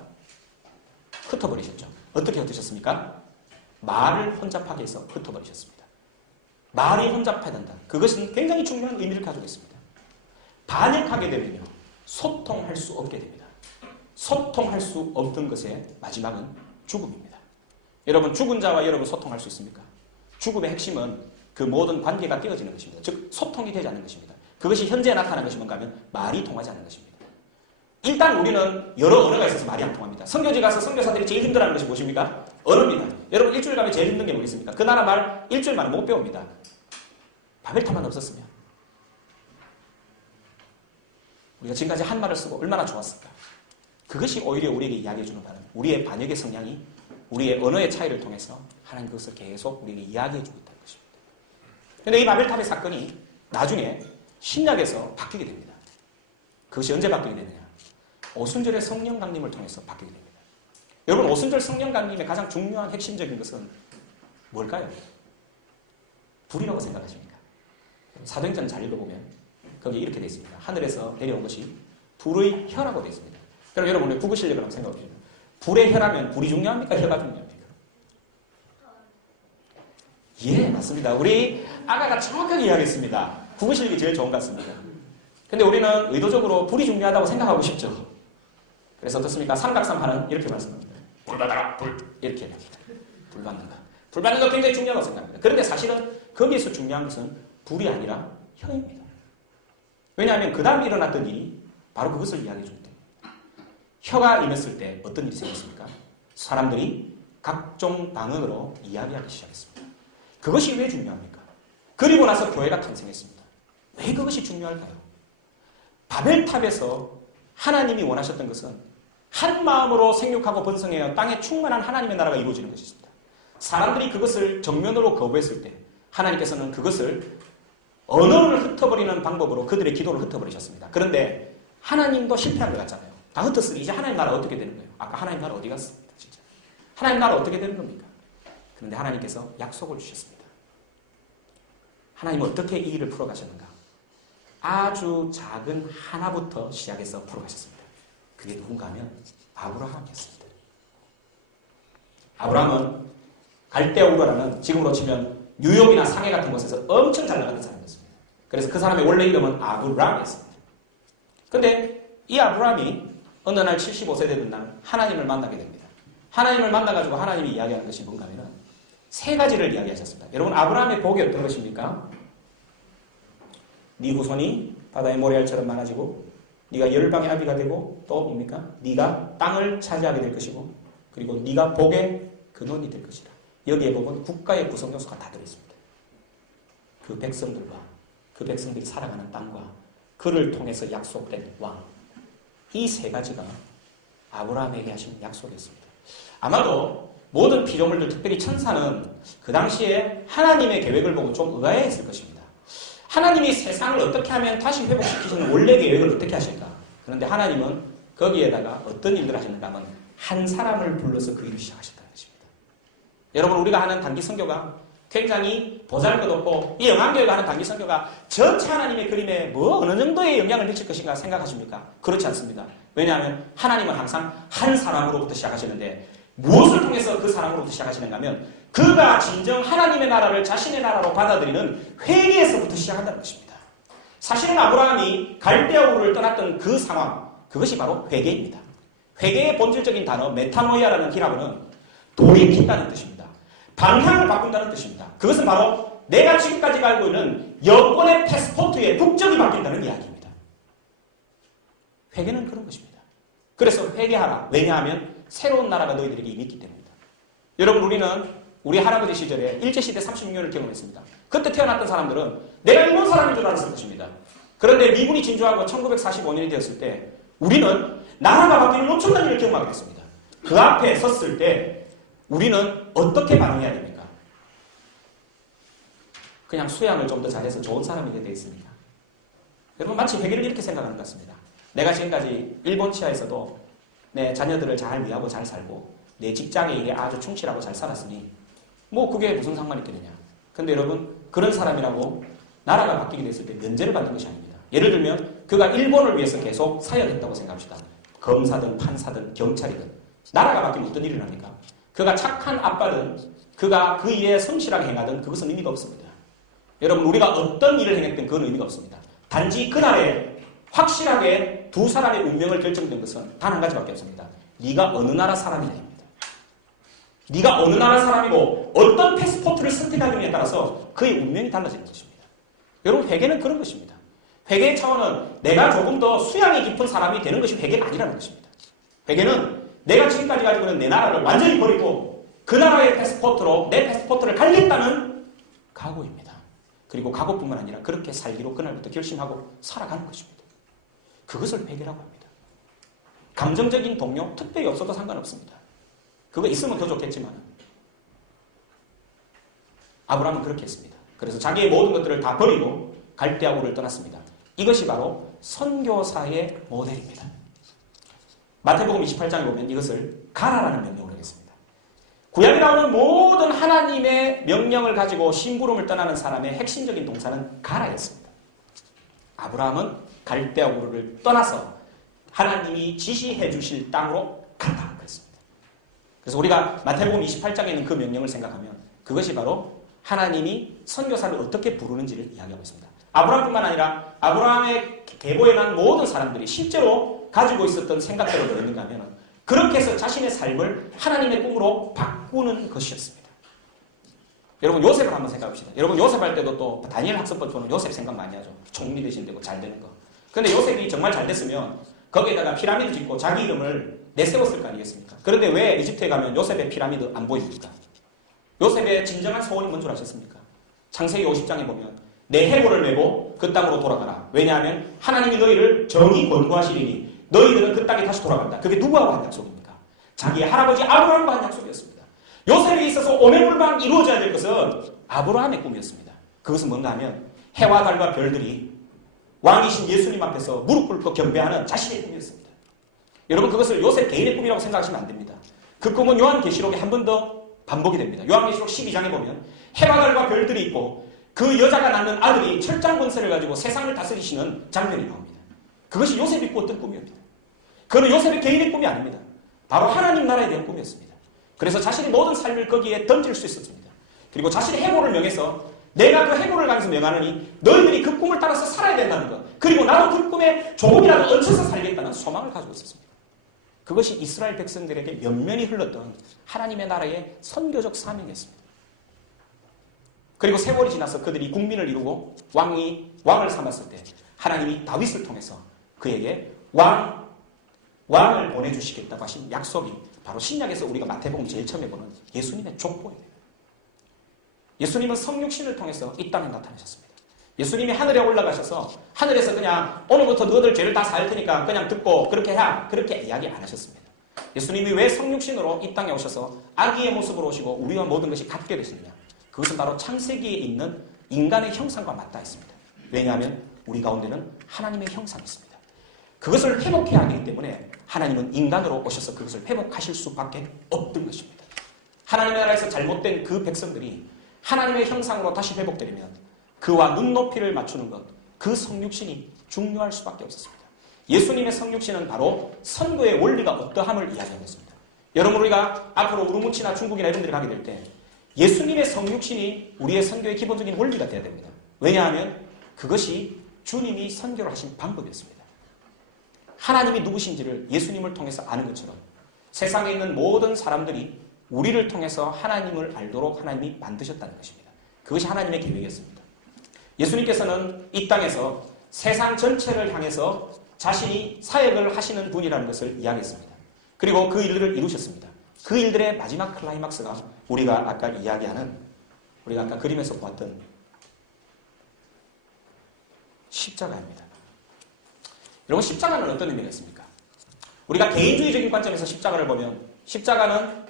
흩어버리셨죠. 어떻게 흩으셨습니까? 말을 혼잡하게 해서 흩어버리셨습니다. 말이 혼잡해야 된다. 그것은 굉장히 중요한 의미를 가지고 있습니다. 반역하게 되면요, 소통할 수 없게 됩니다. 소통할 수 없던 것의 마지막은 죽음입니다. 여러분, 죽은 자와 여러분 소통할 수 있습니까? 죽음의 핵심은 그 모든 관계가 깨어지는 것입니다. 즉, 소통이 되지 않는 것입니다. 그것이 현재 나타나는 것이 뭔가 하면 말이 통하지 않는 것입니다. 일단 우리는 여러 언어가 있어서 말이 안 통합니다. 선교지 가서 선교사들이 제일 힘들어하는 것이 무엇입니까? 언어입니다. 여러분, 일주일 가면 제일 힘든 게 뭐겠습니까? 그 나라 말 일주일 만에 못 배웁니다. 바벨탑만 없었으면 우리가 지금까지 한 말을 쓰고 얼마나 좋았을까? 그것이 오히려 우리에게 이야기해주는 바는 우리의 반역의 성향이 우리의 언어의 차이를 통해서 하나님 그것을 계속 우리에게 이야기해주고 있다는 것입니다. 그런데 이 바벨탑의 사건이 나중에 신약에서 바뀌게 됩니다. 그것이 언제 바뀌게 되느냐? 오순절의 성령 강림을 통해서 바뀌게 됩니다. 여러분, 오순절 성령 강림의 가장 중요한 핵심적인 것은 뭘까요? 불이라고 생각하십니까? 사도행전 잘 읽어보면 거기에 이렇게 되어 있습니다. 하늘에서 내려온 것이 불의 혀라고 되어 있습니다. 그럼 여러분, 우리 국어 실력을 한번 생각해 보십시오. 불의 혀라면 불이 중요합니까? 혀가 중요합니까? 예, 맞습니다. 우리 아가가 정확하게 이야기했습니다. 국어 실력이 제일 좋은 것 같습니다. 근데 우리는 의도적으로 불이 중요하다고 생각하고 싶죠. 그래서 어떻습니까? 삼각삼하는 이렇게 말씀합니다. 불 받아라, 불. 이렇게 합니다. 불 받는 것. 불 받는 것 굉장히 중요하다고 생각합니다. 그런데 사실은 거기에서 중요한 것은 불이 아니라 혀입니다. 왜냐하면 그 다음에 일어났던 일이 바로 그것을 이야기해 줍니다. 혀가 임했을 때 어떤 일이 생겼습니까? 사람들이 각종 방언으로 이야기하기 시작했습니다. 그것이 왜 중요합니까? 그리고 나서 교회가 탄생했습니다. 왜 그것이 중요할까요? 바벨탑에서 하나님이 원하셨던 것은 한 마음으로 생육하고 번성해야 땅에 충만한 하나님의 나라가 이루어지는 것입니다. 사람들이 그것을 정면으로 거부했을 때 하나님께서는 그것을 언어를 흩어버리는 방법으로 그들의 기도를 흩어버리셨습니다. 그런데 하나님도 실패한 것 같잖아요. 다 흩었으니 이제 하나님 나라 어떻게 되는 거예요? 아까 하나님 나라 어디 갔습니까? 진짜. 하나님 나라 어떻게 되는 겁니까? 그런데 하나님께서 약속을 주셨습니다. 하나님은 어떻게 이 일을 풀어가셨는가? 아주 작은 하나부터 시작해서 풀어가셨습니다. 그게 누군가 하면 아브라함이었습니다. 아브라함은 갈대아 우르라는 지금으로 치면 뉴욕이나 상해 같은 곳에서 엄청 잘 나가는 사람이었습니다. 그래서 그 사람의 원래 이름은 아브람이었습니다. 그런데 이 아브람이 어느 날 75세 되는 날 하나님을 만나게 됩니다. 하나님을 만나가지고 하나님이 이야기하는 것이 뭔가 하면 세 가지를 이야기하셨습니다. 여러분 아브라함의 복이 어떤 것입니까? 네 후손이 바다의 모래알처럼 많아지고 네가 열방의 아비가 되고 또 뭡니까? 네가 땅을 차지하게 될 것이고 그리고 네가 복의 근원이 될 것이라. 여기에 보면 국가의 구성 요소가 다 들어있습니다. 그 백성들과 그 백성들이 살아가는 땅과 그를 통해서 약속된 왕. 이 세 가지가 아브라함에게 하신 약속이었습니다. 아마도 모든 피조물들, 특별히 천사는 그 당시에 하나님의 계획을 보고 좀 의아해했을 것입니다. 하나님이 세상을 어떻게 하면 다시 회복시키시는 원래 계획을 어떻게 하실까? 그런데 하나님은 거기에다가 어떤 일들을 하셨는가 하면 한 사람을 불러서 그 일을 시작하셨다는 것입니다. 여러분 우리가 하는 단기 선교가 굉장히 보잘것없고 이 영안교회가 하는 단기 선교가 전체 하나님의 그림에 뭐 어느 정도의 영향을 미칠 것인가 생각하십니까? 그렇지 않습니다. 왜냐하면 하나님은 항상 한 사람으로부터 시작하시는데 무엇을 통해서 그 사람으로부터 시작하시는가 하면 그가 진정 하나님의 나라를 자신의 나라로 받아들이는 회개에서부터 시작한다는 것입니다. 사실은 아브라함이 갈대아 우르를 떠났던 그 상황, 그것이 바로 회개입니다. 회개의 본질적인 단어 메타노이아라는 히라보는 돌이킨다는 뜻입니다. 방향을 바꾼다는 뜻입니다. 그것은 바로 내가 지금까지 알고 있는 여권의 패스포트의 국적이 바뀐다는 이야기입니다. 회개는 그런 것입니다. 그래서 회개하라. 왜냐하면 새로운 나라가 너희들에게 이미 있기 때문입니다. 여러분 우리는 우리 할아버지 시절에 일제시대 36년을 경험했습니다. 그때 태어났던 사람들은 내가 일본 사람인 줄 알았을 것입니다. 그런데 미군이 진주하고 1945년이 되었을 때 우리는 나라가 바뀌는 엄청난 일을 경험하게 됐습니다. 그 앞에 섰을 때 우리는 어떻게 반응해야 됩니까? 그냥 수양을 좀 더 잘해서 좋은 사람이 되어 있습니까? 여러분 마치 회개를 이렇게 생각하는 것 같습니다. 내가 지금까지 일본 치하에서도 내 자녀들을 잘 위하고 잘 살고 내 직장의 일에 아주 충실하고 잘 살았으니 뭐 그게 무슨 상관이 있겠느냐. 근데 여러분 그런 사람이라고 나라가 바뀌게 됐을 때 면제를 받는 것이 아닙니다. 예를 들면 그가 일본을 위해서 계속 사역했다고 생각합시다. 검사든 판사든 경찰이든 나라가 바뀌면 어떤 일을 합니까? 그가 착한 아빠든 그가 그 일에 성실하게 행하든 그것은 의미가 없습니다. 여러분 우리가 어떤 일을 행했든 그건 의미가 없습니다. 단지 그날에 확실하게 두 사람의 운명을 결정된 것은 단 한 가지밖에 없습니다. 네가 어느 나라 사람이냐입니다. 네가 어느 나라 사람이고 어떤 패스포트를 선택하느냐에 따라서 그의 운명이 달라지는 것입니다. 여러분 회개는 그런 것입니다. 회개의 차원은 내가 조금 더 수양이 깊은 사람이 되는 것이 회개가 아니라는 것입니다. 회개는 내가 지금까지 가지고 있는 내 나라를 완전히 버리고 그 나라의 패스포트로 내 패스포트를 갈겠다는 각오입니다. 그리고 각오뿐만 아니라 그렇게 살기로 그날부터 결심하고 살아가는 것입니다. 그것을 회개라고 합니다. 감정적인 동요 특별히 없어도 상관없습니다. 그거 있으면 더 좋겠지만 아브라함은 그렇게 했습니다. 그래서 자기의 모든 것들을 다 버리고 갈대아 우르를 떠났습니다. 이것이 바로 선교사의 모델입니다. 마태복음 28장에 보면 이것을 가라라는 명령을 하겠습니다. 구약에 나오는 모든 하나님의 명령을 가지고 심부름을 떠나는 사람의 핵심적인 동사는 가라였습니다. 아브라함은 갈대아 우르를 떠나서 하나님이 지시해 주실 땅으로 간다고 했습니다. 그래서 우리가 마태복음 28장에 있는 그 명령을 생각하면 그것이 바로 하나님이 선교사를 어떻게 부르는지를 이야기하고 있습니다. 아브라함뿐만 아니라 아브라함의 계보에 난 모든 사람들이 실제로 가지고 있었던 생각대로 되었는가 하면 그렇게 해서 자신의 삶을 하나님의 꿈으로 바꾸는 것이었습니다. 여러분 요셉을 한번 생각합시다. 여러분 요셉 할 때도 또 다니엘 학습법조는 요셉 생각 많이 하죠. 총리 되신 되고 잘 되는 거. 근데 요셉이 정말 잘 됐으면 거기에다가 피라미드 짓고 자기 이름을 내세웠을 거 아니겠습니까? 그런데 왜 이집트에 가면 요셉의 피라미드 안 보입니까? 요셉의 진정한 소원이 뭔 줄 아셨습니까? 창세기 50장에 보면 내 해골을 메고 그 땅으로 돌아가라. 왜냐하면 하나님이 너희를 정의 권고하시리니 너희들은 그 땅에 다시 돌아간다. 그게 누구하고 한 약속입니까? 자기의 할아버지 아브라함과 한 약속이었습니다. 요셉에 있어서 오매불망 이루어져야 될 것은 아브라함의 꿈이었습니다. 그것은 뭔가 하면 해와 달과 별들이 왕이신 예수님 앞에서 무릎 꿇고 경배하는 자신의 꿈이었습니다. 여러분 그것을 요셉 개인의 꿈이라고 생각하시면 안 됩니다. 그 꿈은 요한계시록에 한 번 더 반복이 됩니다. 요한계시록 12장에 보면 해와 달과 별들이 있고 그 여자가 낳는 아들이 철장 권세를 가지고 세상을 다스리시는 장면이 나옵니다. 그것이 요셉이 꾸었던 꿈이었습니다. 그는 요셉의 개인의 꿈이 아닙니다. 바로 하나님 나라에 대한 꿈이었습니다. 그래서 자신의 모든 삶을 거기에 던질 수 있었습니다. 그리고 자신의 해골을 명해서 내가 그 해골을 가면서 명하느니 너희들이 그 꿈을 따라서 살아야 된다는 것, 그리고 나도 그 꿈에 조금이라도 얹혀서 살겠다는 소망을 가지고 있었습니다. 그것이 이스라엘 백성들에게 면면이 흘렀던 하나님의 나라의 선교적 사명이었습니다. 그리고 세월이 지나서 그들이 국민을 이루고 왕을 삼았을 때 하나님이 다윗을 통해서 그에게 왕을 보내주시겠다고 하신 약속이 바로 신약에서 우리가 마태복음 제일 처음에 보는 예수님의 족보입니다. 예수님은 성육신을 통해서 이 땅에 나타나셨습니다. 예수님이 하늘에 올라가셔서 하늘에서 그냥 오늘부터 너희들 죄를 다 살 테니까 그냥 듣고 그렇게 해 그렇게 이야기 안 하셨습니다. 예수님이 왜 성육신으로 이 땅에 오셔서 아기의 모습으로 오시고 우리와 모든 것이 같게 되시느냐, 그것은 바로 창세기에 있는 인간의 형상과 맞닿아 있습니다. 왜냐하면 우리 가운데는 하나님의 형상이 있습니다. 그것을 회복해야 하기 때문에 하나님은 인간으로 오셔서 그것을 회복하실 수밖에 없던 것입니다. 하나님의 나라에서 잘못된 그 백성들이 하나님의 형상으로 다시 회복되려면 그와 눈높이를 맞추는 것, 그 성육신이 중요할 수밖에 없었습니다. 예수님의 성육신은 바로 선교의 원리가 어떠함을 이야기하겠습니다. 여러분 우리가 앞으로 우르무치나 중국이나 이런 데를 가게 될 때 예수님의 성육신이 우리의 선교의 기본적인 원리가 되어야 됩니다. 왜냐하면 그것이 주님이 선교를 하신 방법이었습니다. 하나님이 누구신지를 예수님을 통해서 아는 것처럼 세상에 있는 모든 사람들이 우리를 통해서 하나님을 알도록 하나님이 만드셨다는 것입니다. 그것이 하나님의 계획이었습니다. 예수님께서는 이 땅에서 세상 전체를 향해서 자신이 사역을 하시는 분이라는 것을 이야기했습니다. 그리고 그 일들을 이루셨습니다. 그 일들의 마지막 클라이막스가 우리가 아까 이야기하는, 우리가 아까 그림에서 보았던 십자가입니다. 여러분 십자가는 어떤 의미가 있습니까? 우리가 개인주의적인 관점에서 십자가를 보면 십자가는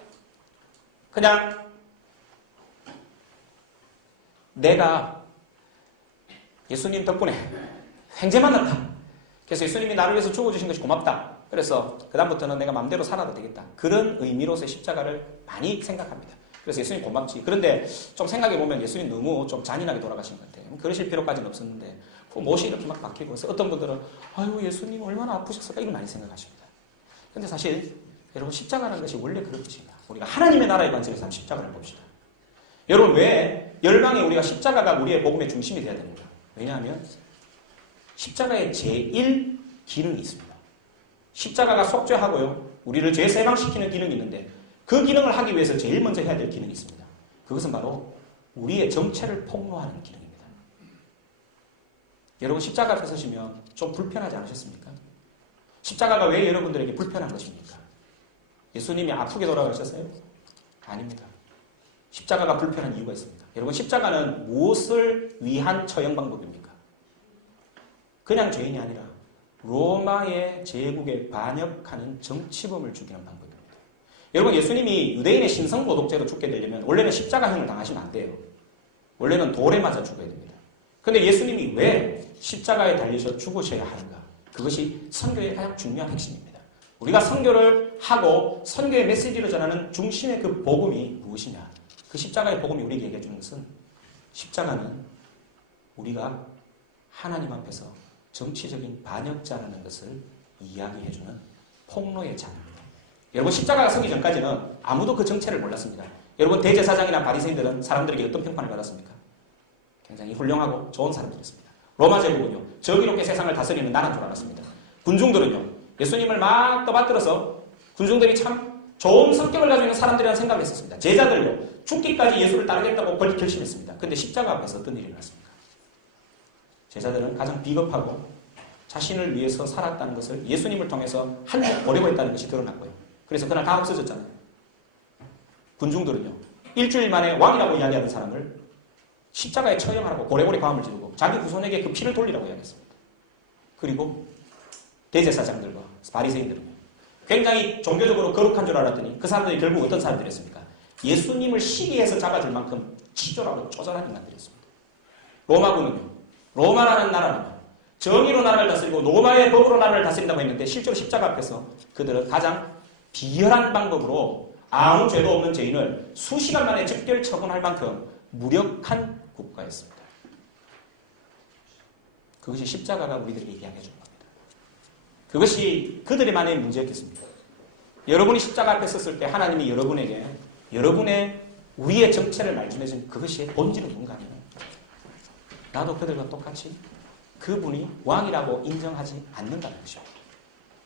그냥 내가 예수님 덕분에 횡재 만났다. 그래서 예수님이 나를 위해서 죽어주신 것이 고맙다. 그래서 그다음부터는 내가 마음대로 살아도 되겠다. 그런 의미로서의 십자가를 많이 생각합니다. 그래서 예수님 고맙지. 그런데 좀 생각해보면 예수님 너무 좀 잔인하게 돌아가신 것 같아요. 그러실 필요까지는 없었는데 그 못이 이렇게 막 박히고 그래서 어떤 분들은 아유 예수님 얼마나 아프셨을까 이걸 많이 생각하십니다. 그런데 사실 여러분 십자가라는 것이 원래 그런 것입니다. 우리가 하나님의 나라의 관점에서 한번 십자가를 봅시다. 여러분 왜 열방에 우리가 십자가가 우리의 복음의 중심이 되어야 됩니까? 왜냐하면 십자가의 제1 기능이 있습니다. 십자가가 속죄하고요, 우리를 죄에서 해방시키는 기능이 있는데 그 기능을 하기 위해서 제일 먼저 해야 될 기능이 있습니다. 그것은 바로 우리의 정체를 폭로하는 기능입니다. 여러분 십자가 앞에 서시면 좀 불편하지 않으셨습니까? 십자가가 왜 여러분들에게 불편한 것입니까? 예수님이 아프게 돌아가셨어요? 아닙니다. 십자가가 불편한 이유가 있습니다. 여러분 십자가는 무엇을 위한 처형 방법입니까? 그냥 죄인이 아니라 로마의 제국에 반역하는 정치범을 죽이는 방법입니다. 여러분 예수님이 유대인의 신성모독죄로 죽게 되려면 원래는 십자가형을 당하시면 안 돼요. 원래는 돌에 맞아 죽어야 됩니다. 그런데 예수님이 왜 십자가에 달리셔 죽으셔야 하는가? 그것이 선교의 가장 중요한 핵심입니다. 우리가 선교를 하고 선교의 메시지를 전하는 중심의 그 복음이 무엇이냐? 그 십자가의 복음이 우리에게 얘기해 주는 것은 십자가는 우리가 하나님 앞에서 정치적인 반역자라는 것을 이야기해주는 폭로의 장입니다. 여러분 십자가가 서기 전까지는 아무도 그 정체를 몰랐습니다. 여러분 대제사장이나 바리새인들은 사람들에게 어떤 평판을 받았습니까? 굉장히 훌륭하고 좋은 사람들이었습니다. 로마 제국은요, 정의롭게 세상을 다스리는 나라인 줄 알았습니다. 군중들은요, 예수님을 막 떠받들어서 군중들이 참 좋은 성격을 가지고 있는 사람들이라는 생각을 했었습니다. 제자들요, 죽기까지 예수를 따르겠다고 결심했습니다. 그런데 십자가 앞에서 어떤 일이 일어났습니까? 제자들은 가장 비겁하고 자신을 위해서 살았다는 것을 예수님을 통해서 한몫 보려고 했다는 것이 드러났고요. 그래서 그날 다 없어졌잖아요. 군중들은요, 일주일 만에 왕이라고 이야기하는 사람을 십자가에 처형하라고 고래고래 과음을 지르고 자기 후손에게 그 피를 돌리라고 이야기했습니다. 그리고 대제사장들과 바리새인들은요. 굉장히 종교적으로 거룩한 줄 알았더니 그 사람들이 결국 어떤 사람들이었습니까? 예수님을 시기해서 잡아줄 만큼 치졸하고 쪼잔한 인간들이었습니다. 로마군은요. 로마라는 나라는 정의로 나라를 다스리고 로마의 법으로 나라를 다스린다고 했는데 실제로 십자가 앞에서 그들은 가장 비열한 방법으로 아무 죄도 없는 죄인을 수시간 만에 즉결 처분할 만큼 무력한 국가였습니다. 그것이 십자가가 우리들에게 이야기해 주는 겁니다. 그것이 그들만의 문제였겠습니다. 여러분이 십자가 앞에 섰을 때 하나님이 여러분에게 여러분의 우리의 정체를 말씀해준 그것이 본질은 뭔가 하면 나도 그들과 똑같이 그분이 왕이라고 인정하지 않는다는 것이죠.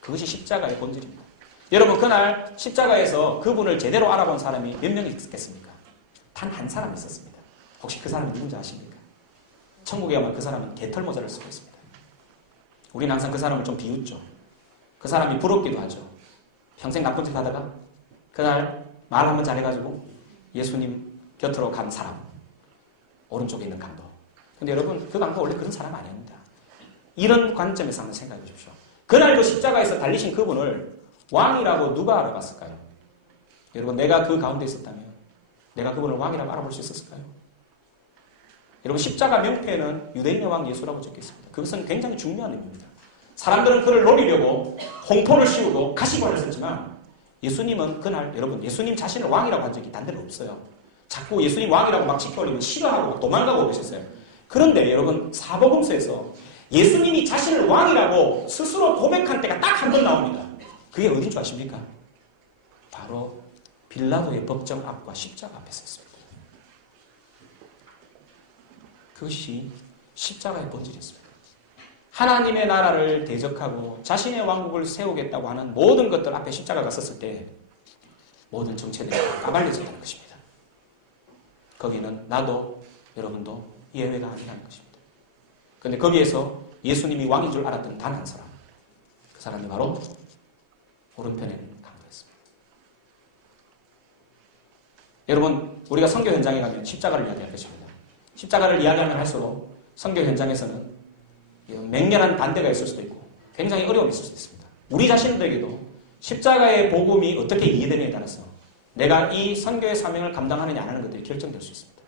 그것이 십자가의 본질입니다. 여러분 그날 십자가에서 그분을 제대로 알아본 사람이 몇 명이 있겠습니까? 단 한 사람 있었습니다. 혹시 그 사람이 누군지 아십니까? 천국에 가면 그 사람은 개털모자를 쓰고 있습니다. 우리는 항상 그 사람을 좀 비웃죠. 그 사람이 부럽기도 하죠. 평생 나쁜 짓 하다가 그날 말 한번 잘해가지고 예수님 곁으로 간 사람. 오른쪽에 있는 강도. 근데 여러분 그 강도 원래 그런 사람 아닙니다. 이런 관점에서 한번 생각해 보십시오. 그날도 십자가에서 달리신 그분을 왕이라고 누가 알아봤을까요? 여러분 내가 그 가운데 있었다면 내가 그분을 왕이라고 알아볼 수 있었을까요? 여러분 십자가 명패에는 유대인의 왕 예수라고 적혀 있습니다. 그것은 굉장히 중요한 의미입니다. 사람들은 그를 노리려고 홍포를 씌우고 가시관을 썼지만 예수님은 그날 여러분 예수님 자신을 왕이라고 한 적이 단대로 없어요. 자꾸 예수님 왕이라고 막 지켜올리면 싫어하고 도망가고 그러셨어요. 그런데 여러분 사복음서에서 예수님이 자신을 왕이라고 스스로 고백한 때가 딱 한 번 나옵니다. 그게 어딘 줄 아십니까? 바로 빌라도의 법정 앞과 십자가 앞에 섰습니다. 그것이 십자가의 본질이었습니다. 하나님의 나라를 대적하고 자신의 왕국을 세우겠다고 하는 모든 것들 앞에 십자가가 섰을 때 모든 정체들이 까발려졌다는 것입니다. 거기는 나도 여러분도 예외가 아니라는 것입니다. 그런데 거기에서 예수님이 왕인 줄 알았던 단 한 사람, 그 사람이 바로 오른편에 있는 강도였습니다. 여러분 우리가 선교 현장에 가면 십자가를 이야기할 것입니다. 십자가를 이야기하면 할수록 선교 현장에서는 맹렬한 반대가 있을 수도 있고 굉장히 어려움이 있을 수도 있습니다. 우리 자신들에게도 십자가의 복음이 어떻게 이해되느냐에 따라서 내가 이 선교의 사명을 감당하느냐 안 하는 것들이 결정될 수 있습니다.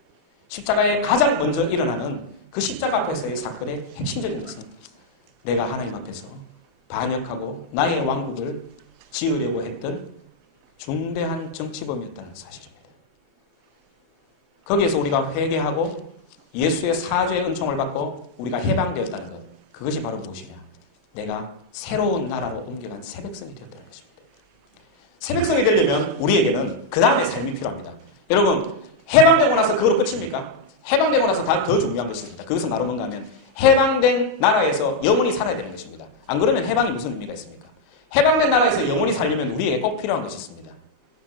십자가에 가장 먼저 일어나는 그 십자가 앞에서의 사건의 핵심적인 것은 내가 하나님 앞에서 반역하고 나의 왕국을 지으려고 했던 중대한 정치범이었다는 사실입니다. 거기에서 우리가 회개하고 예수의 사죄의 은총을 받고 우리가 해방되었다는 것, 그것이 바로 무엇이냐? 내가 새로운 나라로 옮겨간 새 백성이 되었다는 것입니다. 새 백성이 되려면 우리에게는 그 다음에 삶이 필요합니다. 여러분 해방되고 나서 그거로 끝입니까? 해방되고 나서 더 중요한 것이 있습니다. 그것은 바로 뭔가 하면 해방된 나라에서 영원히 살아야 되는 것입니다. 안 그러면 해방이 무슨 의미가 있습니까? 해방된 나라에서 영원히 살려면 우리에게 꼭 필요한 것이 있습니다.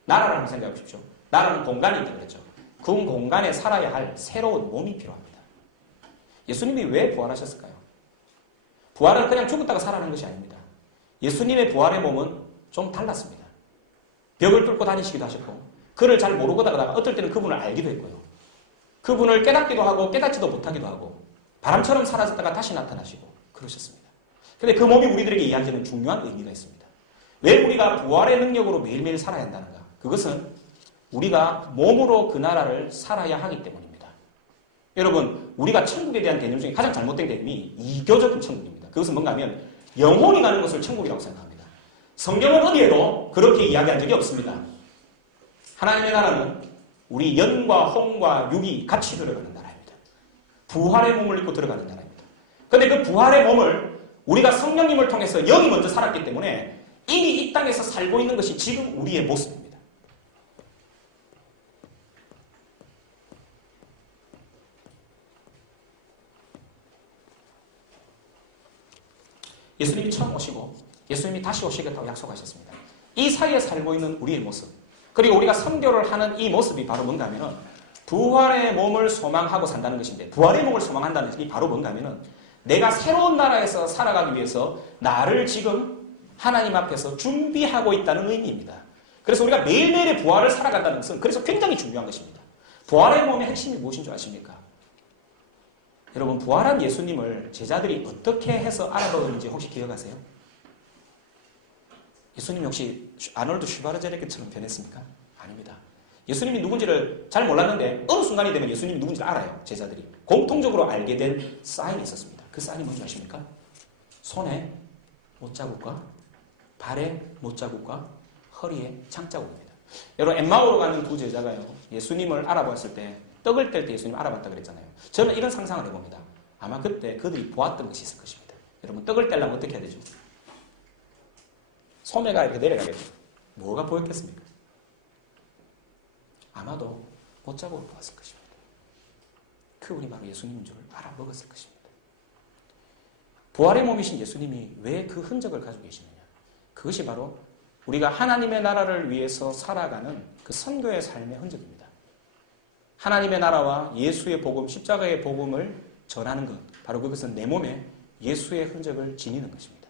나라를 한번 생각해 보십시오. 나라는 공간이 있다 그랬죠. 그 공간에 살아야 할 새로운 몸이 필요합니다. 예수님이 왜 부활하셨을까요? 부활은 그냥 죽었다가 살아나는 것이 아닙니다. 예수님의 부활의 몸은 좀 달랐습니다. 벽을 뚫고 다니시기도 하셨고 그를 잘 모르고 다가다가 어떨 때는 그분을 알기도 했고요. 그분을 깨닫기도 하고 깨닫지도 못하기도 하고 바람처럼 사라졌다가 다시 나타나시고 그러셨습니다. 그런데 그 몸이 우리들에게 이야기하는 중요한 의미가 있습니다. 왜 우리가 부활의 능력으로 매일매일 살아야 한다는가? 그것은 우리가 몸으로 그 나라를 살아야 하기 때문입니다. 여러분 우리가 천국에 대한 개념 중에 가장 잘못된 개념이 이교적인 천국입니다. 그것은 뭔가 하면 영혼이 가는 것을 천국이라고 생각합니다. 성경은 어디에도 그렇게 이야기한 적이 없습니다. 하나님의 나라는 우리 영과 혼과 육이 같이 들어가는 나라입니다. 부활의 몸을 입고 들어가는 나라입니다. 그런데 그 부활의 몸을 우리가 성령님을 통해서 영이 먼저 살았기 때문에 이미 이 땅에서 살고 있는 것이 지금 우리의 모습입니다. 예수님이 처음 오시고 예수님이 다시 오시겠다고 약속하셨습니다. 이 사이에 살고 있는 우리의 모습, 그리고 우리가 선교를 하는 이 모습이 바로 뭔가 하면은 부활의 몸을 소망하고 산다는 것인데, 부활의 몸을 소망한다는 것이 바로 뭔가 하면은 내가 새로운 나라에서 살아가기 위해서 나를 지금 하나님 앞에서 준비하고 있다는 의미입니다. 그래서 우리가 매일매일의 부활을 살아간다는 것은 그래서 굉장히 중요한 것입니다. 부활의 몸의 핵심이 무엇인 줄 아십니까? 여러분 부활한 예수님을 제자들이 어떻게 해서 알아보는지 혹시 기억하세요? 예수님 역시 아놀드 슈바르제네크처럼 변했습니까? 아닙니다. 예수님이 누군지를 잘 몰랐는데 어느 순간이 되면 예수님이 누군지를 알아요. 제자들이. 공통적으로 알게 된 사인이 있었습니다. 그 사인이 뭔지 아십니까? 손에 못자국과 발에 못자국과 허리에 창자국입니다. 여러분 엠마오로 가는 두 제자가요. 예수님을 알아봤을 때 떡을 뗄 때 예수님을 알아봤다 그랬잖아요. 저는 이런 상상을 해봅니다. 아마 그때 그들이 보았던 것이 있을 것입니다. 여러분 떡을 떼려면 어떻게 해야 되죠? 소매가 이렇게 내려가겠죠. 뭐가 보였겠습니까? 아마도 못자국을 보았을 것입니다. 그분이 바로 예수님인 줄 알아먹었을 것입니다. 부활의 몸이신 예수님이 왜 그 흔적을 가지고 계시느냐? 그것이 바로 우리가 하나님의 나라를 위해서 살아가는 그 선교의 삶의 흔적입니다. 하나님의 나라와 예수의 복음, 십자가의 복음을 전하는 것, 바로 그것은 내 몸에 예수의 흔적을 지니는 것입니다.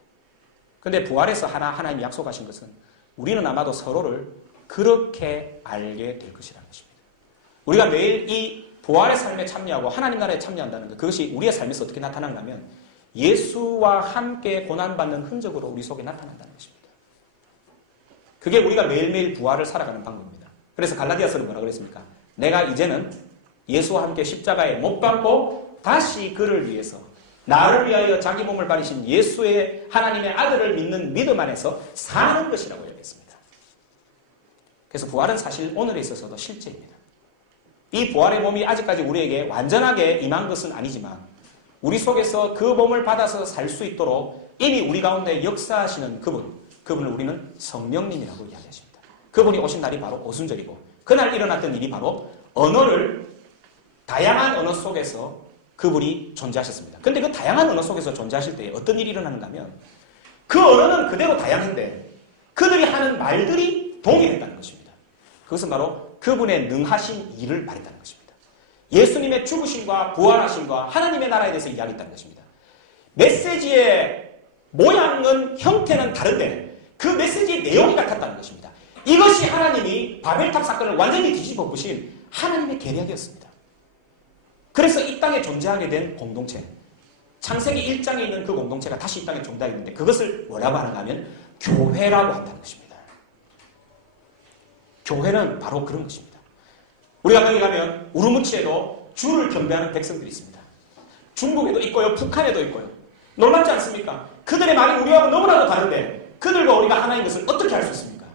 그런데 부활에서 하나님이 약속하신 것은 우리는 아마도 서로를 그렇게 알게 될 것이라는 것입니다. 우리가 매일 이 부활의 삶에 참여하고 하나님 나라에 참여한다는 것, 그것이 우리의 삶에서 어떻게 나타나냐면 예수와 함께 고난받는 흔적으로 우리 속에 나타난다는 것입니다. 그게 우리가 매일매일 부활을 살아가는 방법입니다. 그래서 갈라디아서는 뭐라고 그랬습니까? 내가 이제는 예수와 함께 십자가에 못 박고 다시 그를 위해서 나를 위하여 자기 몸을 바리신 예수의 하나님의 아들을 믿는 믿음 안에서 사는 것이라고 이야기했습니다. 그래서 부활은 사실 오늘에 있어서도 실제입니다. 이 부활의 몸이 아직까지 우리에게 완전하게 임한 것은 아니지만 우리 속에서 그 몸을 받아서 살 수 있도록 이미 우리 가운데 역사하시는 그분을 우리는 성령님이라고 이야기하십니다. 그분이 오신 날이 바로 오순절이고 그날 일어났던 일이 바로 다양한 언어 속에서 그분이 존재하셨습니다. 그런데 그 다양한 언어 속에서 존재하실 때 어떤 일이 일어나는가 하면 그 언어는 그대로 다양한데 그들이 하는 말들이 동일했다는 것입니다. 그것은 바로 그분의 능하신 일을 말했다는 것입니다. 예수님의 죽으심과 부활하심과 하나님의 나라에 대해서 이야기했다는 것입니다. 메시지의 모양은 형태는 다른데 그 메시지의 내용이 같았다는 것입니다. 이것이 하나님이 바벨탑 사건을 완전히 뒤집어 보신 하나님의 계략이었습니다. 그래서 이 땅에 존재하게 된 공동체, 창세기 1장에 있는 그 공동체가 다시 이 땅에 존재하게 되는데 그것을 뭐라고 하는가 하면 교회라고 한다는 것입니다. 교회는 바로 그런 것입니다. 우리가 거기 가면 우르무치에도 주를 경배하는 백성들이 있습니다. 중국에도 있고요. 북한에도 있고요. 놀랍지 않습니까? 그들의 말이 우리하고 너무나도 다른데 그들과 우리가 하나인 것을 어떻게 알 수 있습니까?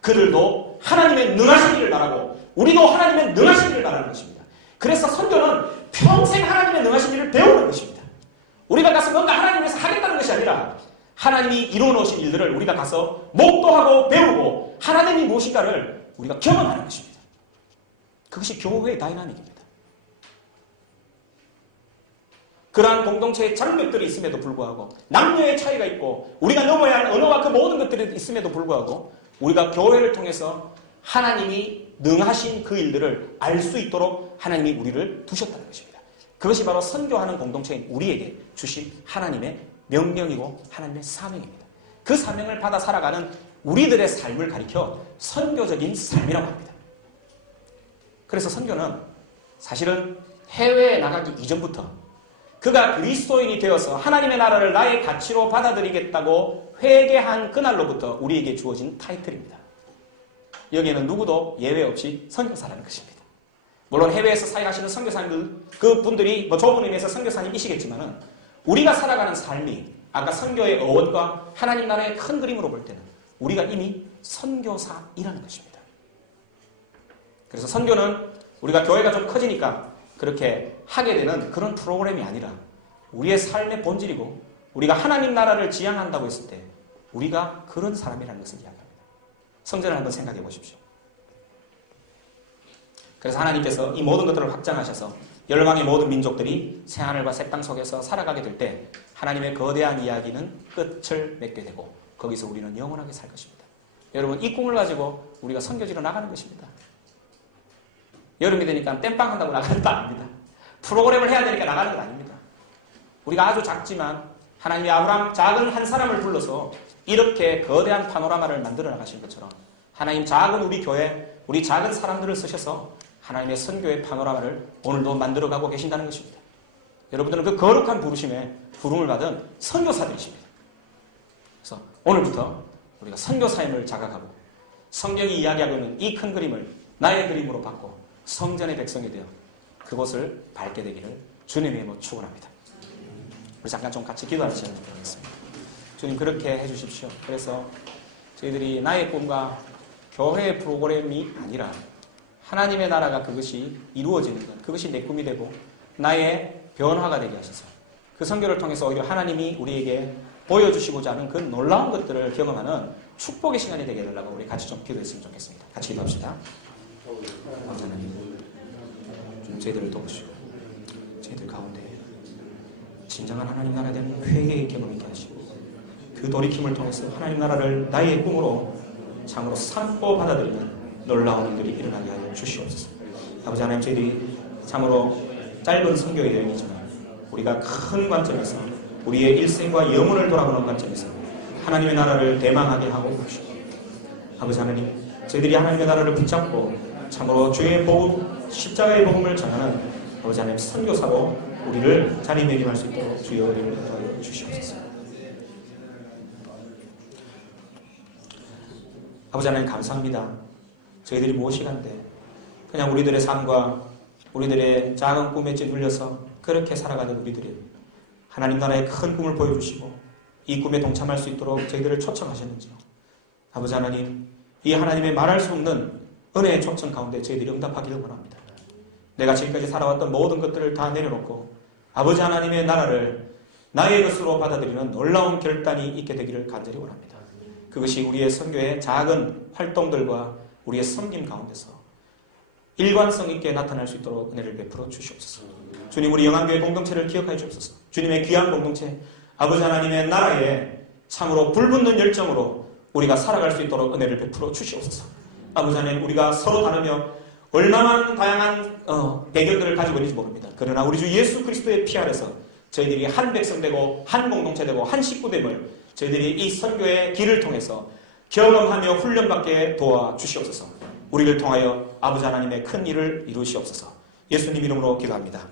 그들도 하나님의 능하신 일을 말하고 우리도 하나님의 능하신 일을 말하는 것입니다. 그래서 선교는 평생 하나님의 능하신 일을 배우는 것입니다. 우리가 가서 뭔가 하나님 위해서 하겠다는 것이 아니라 하나님이 이루어놓으신 일들을 우리가 가서 목도하고 배우고 하나님이 무엇인가를 우리가 경험하는 것입니다. 그것이 교회의 다이나믹입니다. 그러한 공동체의 장벽들이 있음에도 불구하고 남녀의 차이가 있고 우리가 넘어야 할 언어와 그 모든 것들이 있음에도 불구하고 우리가 교회를 통해서 하나님이 능하신 그 일들을 알 수 있도록 하나님이 우리를 두셨다는 것입니다. 그것이 바로 선교하는 공동체인 우리에게 주신 하나님의 명령이고 하나님의 사명입니다. 그 사명을 받아 살아가는 우리들의 삶을 가리켜 선교적인 삶이라고 합니다. 그래서 선교는 사실은 해외에 나가기 이전부터 그가 그리스도인이 되어서 하나님의 나라를 나의 가치로 받아들이겠다고 회개한 그날로부터 우리에게 주어진 타이틀입니다. 여기에는 누구도 예외 없이 선교사라는 것입니다. 물론 해외에서 사역하시는 선교사님들 그분들이 좁은 의미에서 선교사님이시겠지만은 우리가 살아가는 삶이 아까 선교의 어원과 하나님 나라의 큰 그림으로 볼 때는 우리가 이미 선교사이라는 것입니다. 그래서 선교는 우리가 교회가 좀 커지니까 그렇게 하게 되는 그런 프로그램이 아니라 우리의 삶의 본질이고 우리가 하나님 나라를 지향한다고 했을 때 우리가 그런 사람이라는 것을 이야기합니다. 성전을 한번 생각해 보십시오. 그래서 하나님께서 이 모든 것들을 확장하셔서 열방의 모든 민족들이 새하늘과 새 땅 속에서 살아가게 될 때 하나님의 거대한 이야기는 끝을 맺게 되고 거기서 우리는 영원하게 살 것입니다. 여러분 이 꿈을 가지고 우리가 선교지로 나가는 것입니다. 여름이 되니까 땜빵 한다고 나가는 거 아닙니다. 프로그램을 해야 되니까 나가는 건 아닙니다. 우리가 아주 작지만 하나님이 아브라함 작은 한 사람을 불러서 이렇게 거대한 파노라마를 만들어 나가신 것처럼 하나님 작은 우리 교회, 우리 작은 사람들을 쓰셔서 하나님의 선교의 파노라마를 오늘도 만들어가고 계신다는 것입니다. 여러분들은 그 거룩한 부르심에 부름을 받은 선교사들이십니다. 그래서 오늘부터 우리가 선교사임을 자각하고 성경이 이야기하고 있는 이 큰 그림을 나의 그림으로 바꿔 성전의 백성이 되어 그곳을 밟게 되기를 주님의 이름으로 축원합니다. 우리 잠깐 좀 같이 기도하시면 좋겠습니다. 주님 그렇게 해주십시오. 그래서 저희들이 나의 꿈과 교회의 프로그램이 아니라 하나님의 나라가 그것이 이루어지는 것, 그것이 내 꿈이 되고 나의 변화가 되게 하셔서 그 선교를 통해서 오히려 하나님이 우리에게 보여주시고자 하는 그 놀라운 것들을 경험하는 축복의 시간이 되게 해달라고 우리 같이 좀 기도했으면 좋겠습니다. 같이 기도합시다. 아버지 하나님, 좀 저희들을 도우시고 저희들 가운데 진정한 하나님 나라에 대한 회개의 경험이 있게 하시고 그 돌이킴을 통해서 하나님 나라를 나의 꿈으로 참으로 삼고 받아들이는 놀라운 일들이 일어나게 하여 주시옵소서. 아버지 하나님, 저희들이 참으로 짧은 선교의 여행이지만 우리가 큰 관점에서 우리의 일생과 영혼을 돌아보는 관점에서 하나님의 나라를 대망하게 하고 계시고, 아버지 하나님, 저희들이 하나님의 나라를 붙잡고 참으로 주의 복음, 십자가의 복음을 전하는 아버지 하나님 선교사로 우리를 자리매김할 수 있도록 주의 은혜를 더하여 주시옵소서. 아버지 하나님 감사합니다. 저희들이 무엇이간데 그냥 우리들의 삶과 우리들의 작은 꿈에 찌눌려서 그렇게 살아가는 우리들이 하나님 나라의 큰 꿈을 보여주시고 이 꿈에 동참할 수 있도록 저희들을 초청하셨는지요. 아버지 하나님, 이 하나님의 말할 수 없는 은혜의 초청 가운데 저희들이 응답하기를 원합니다. 내가 지금까지 살아왔던 모든 것들을 다 내려놓고 아버지 하나님의 나라를 나의 것으로 받아들이는 놀라운 결단이 있게 되기를 간절히 원합니다. 그것이 우리의 선교의 작은 활동들과 우리의 섬김 가운데서 일관성 있게 나타날 수 있도록 은혜를 베풀어 주시옵소서. 주님, 우리 영안교회 공동체를 기억하여 주옵소서. 주님의 귀한 공동체, 아버지 하나님의 나라에 참으로 불붙는 열정으로 우리가 살아갈 수 있도록 은혜를 베풀어 주시옵소서. 아버지 하나님, 우리가 서로 다르며 얼마나 다양한 배경들을 가지고 있는지 모릅니다. 그러나 우리 주 예수 그리스도의 피 아래서 저희들이 한 백성 되고 한 공동체 되고 한 식구됨을 저희들이 이 선교의 길을 통해서 경험하며 훈련받게 도와주시옵소서. 우리를 통하여 아버지 하나님의 큰 일을 이루시옵소서. 예수님 이름으로 기도합니다.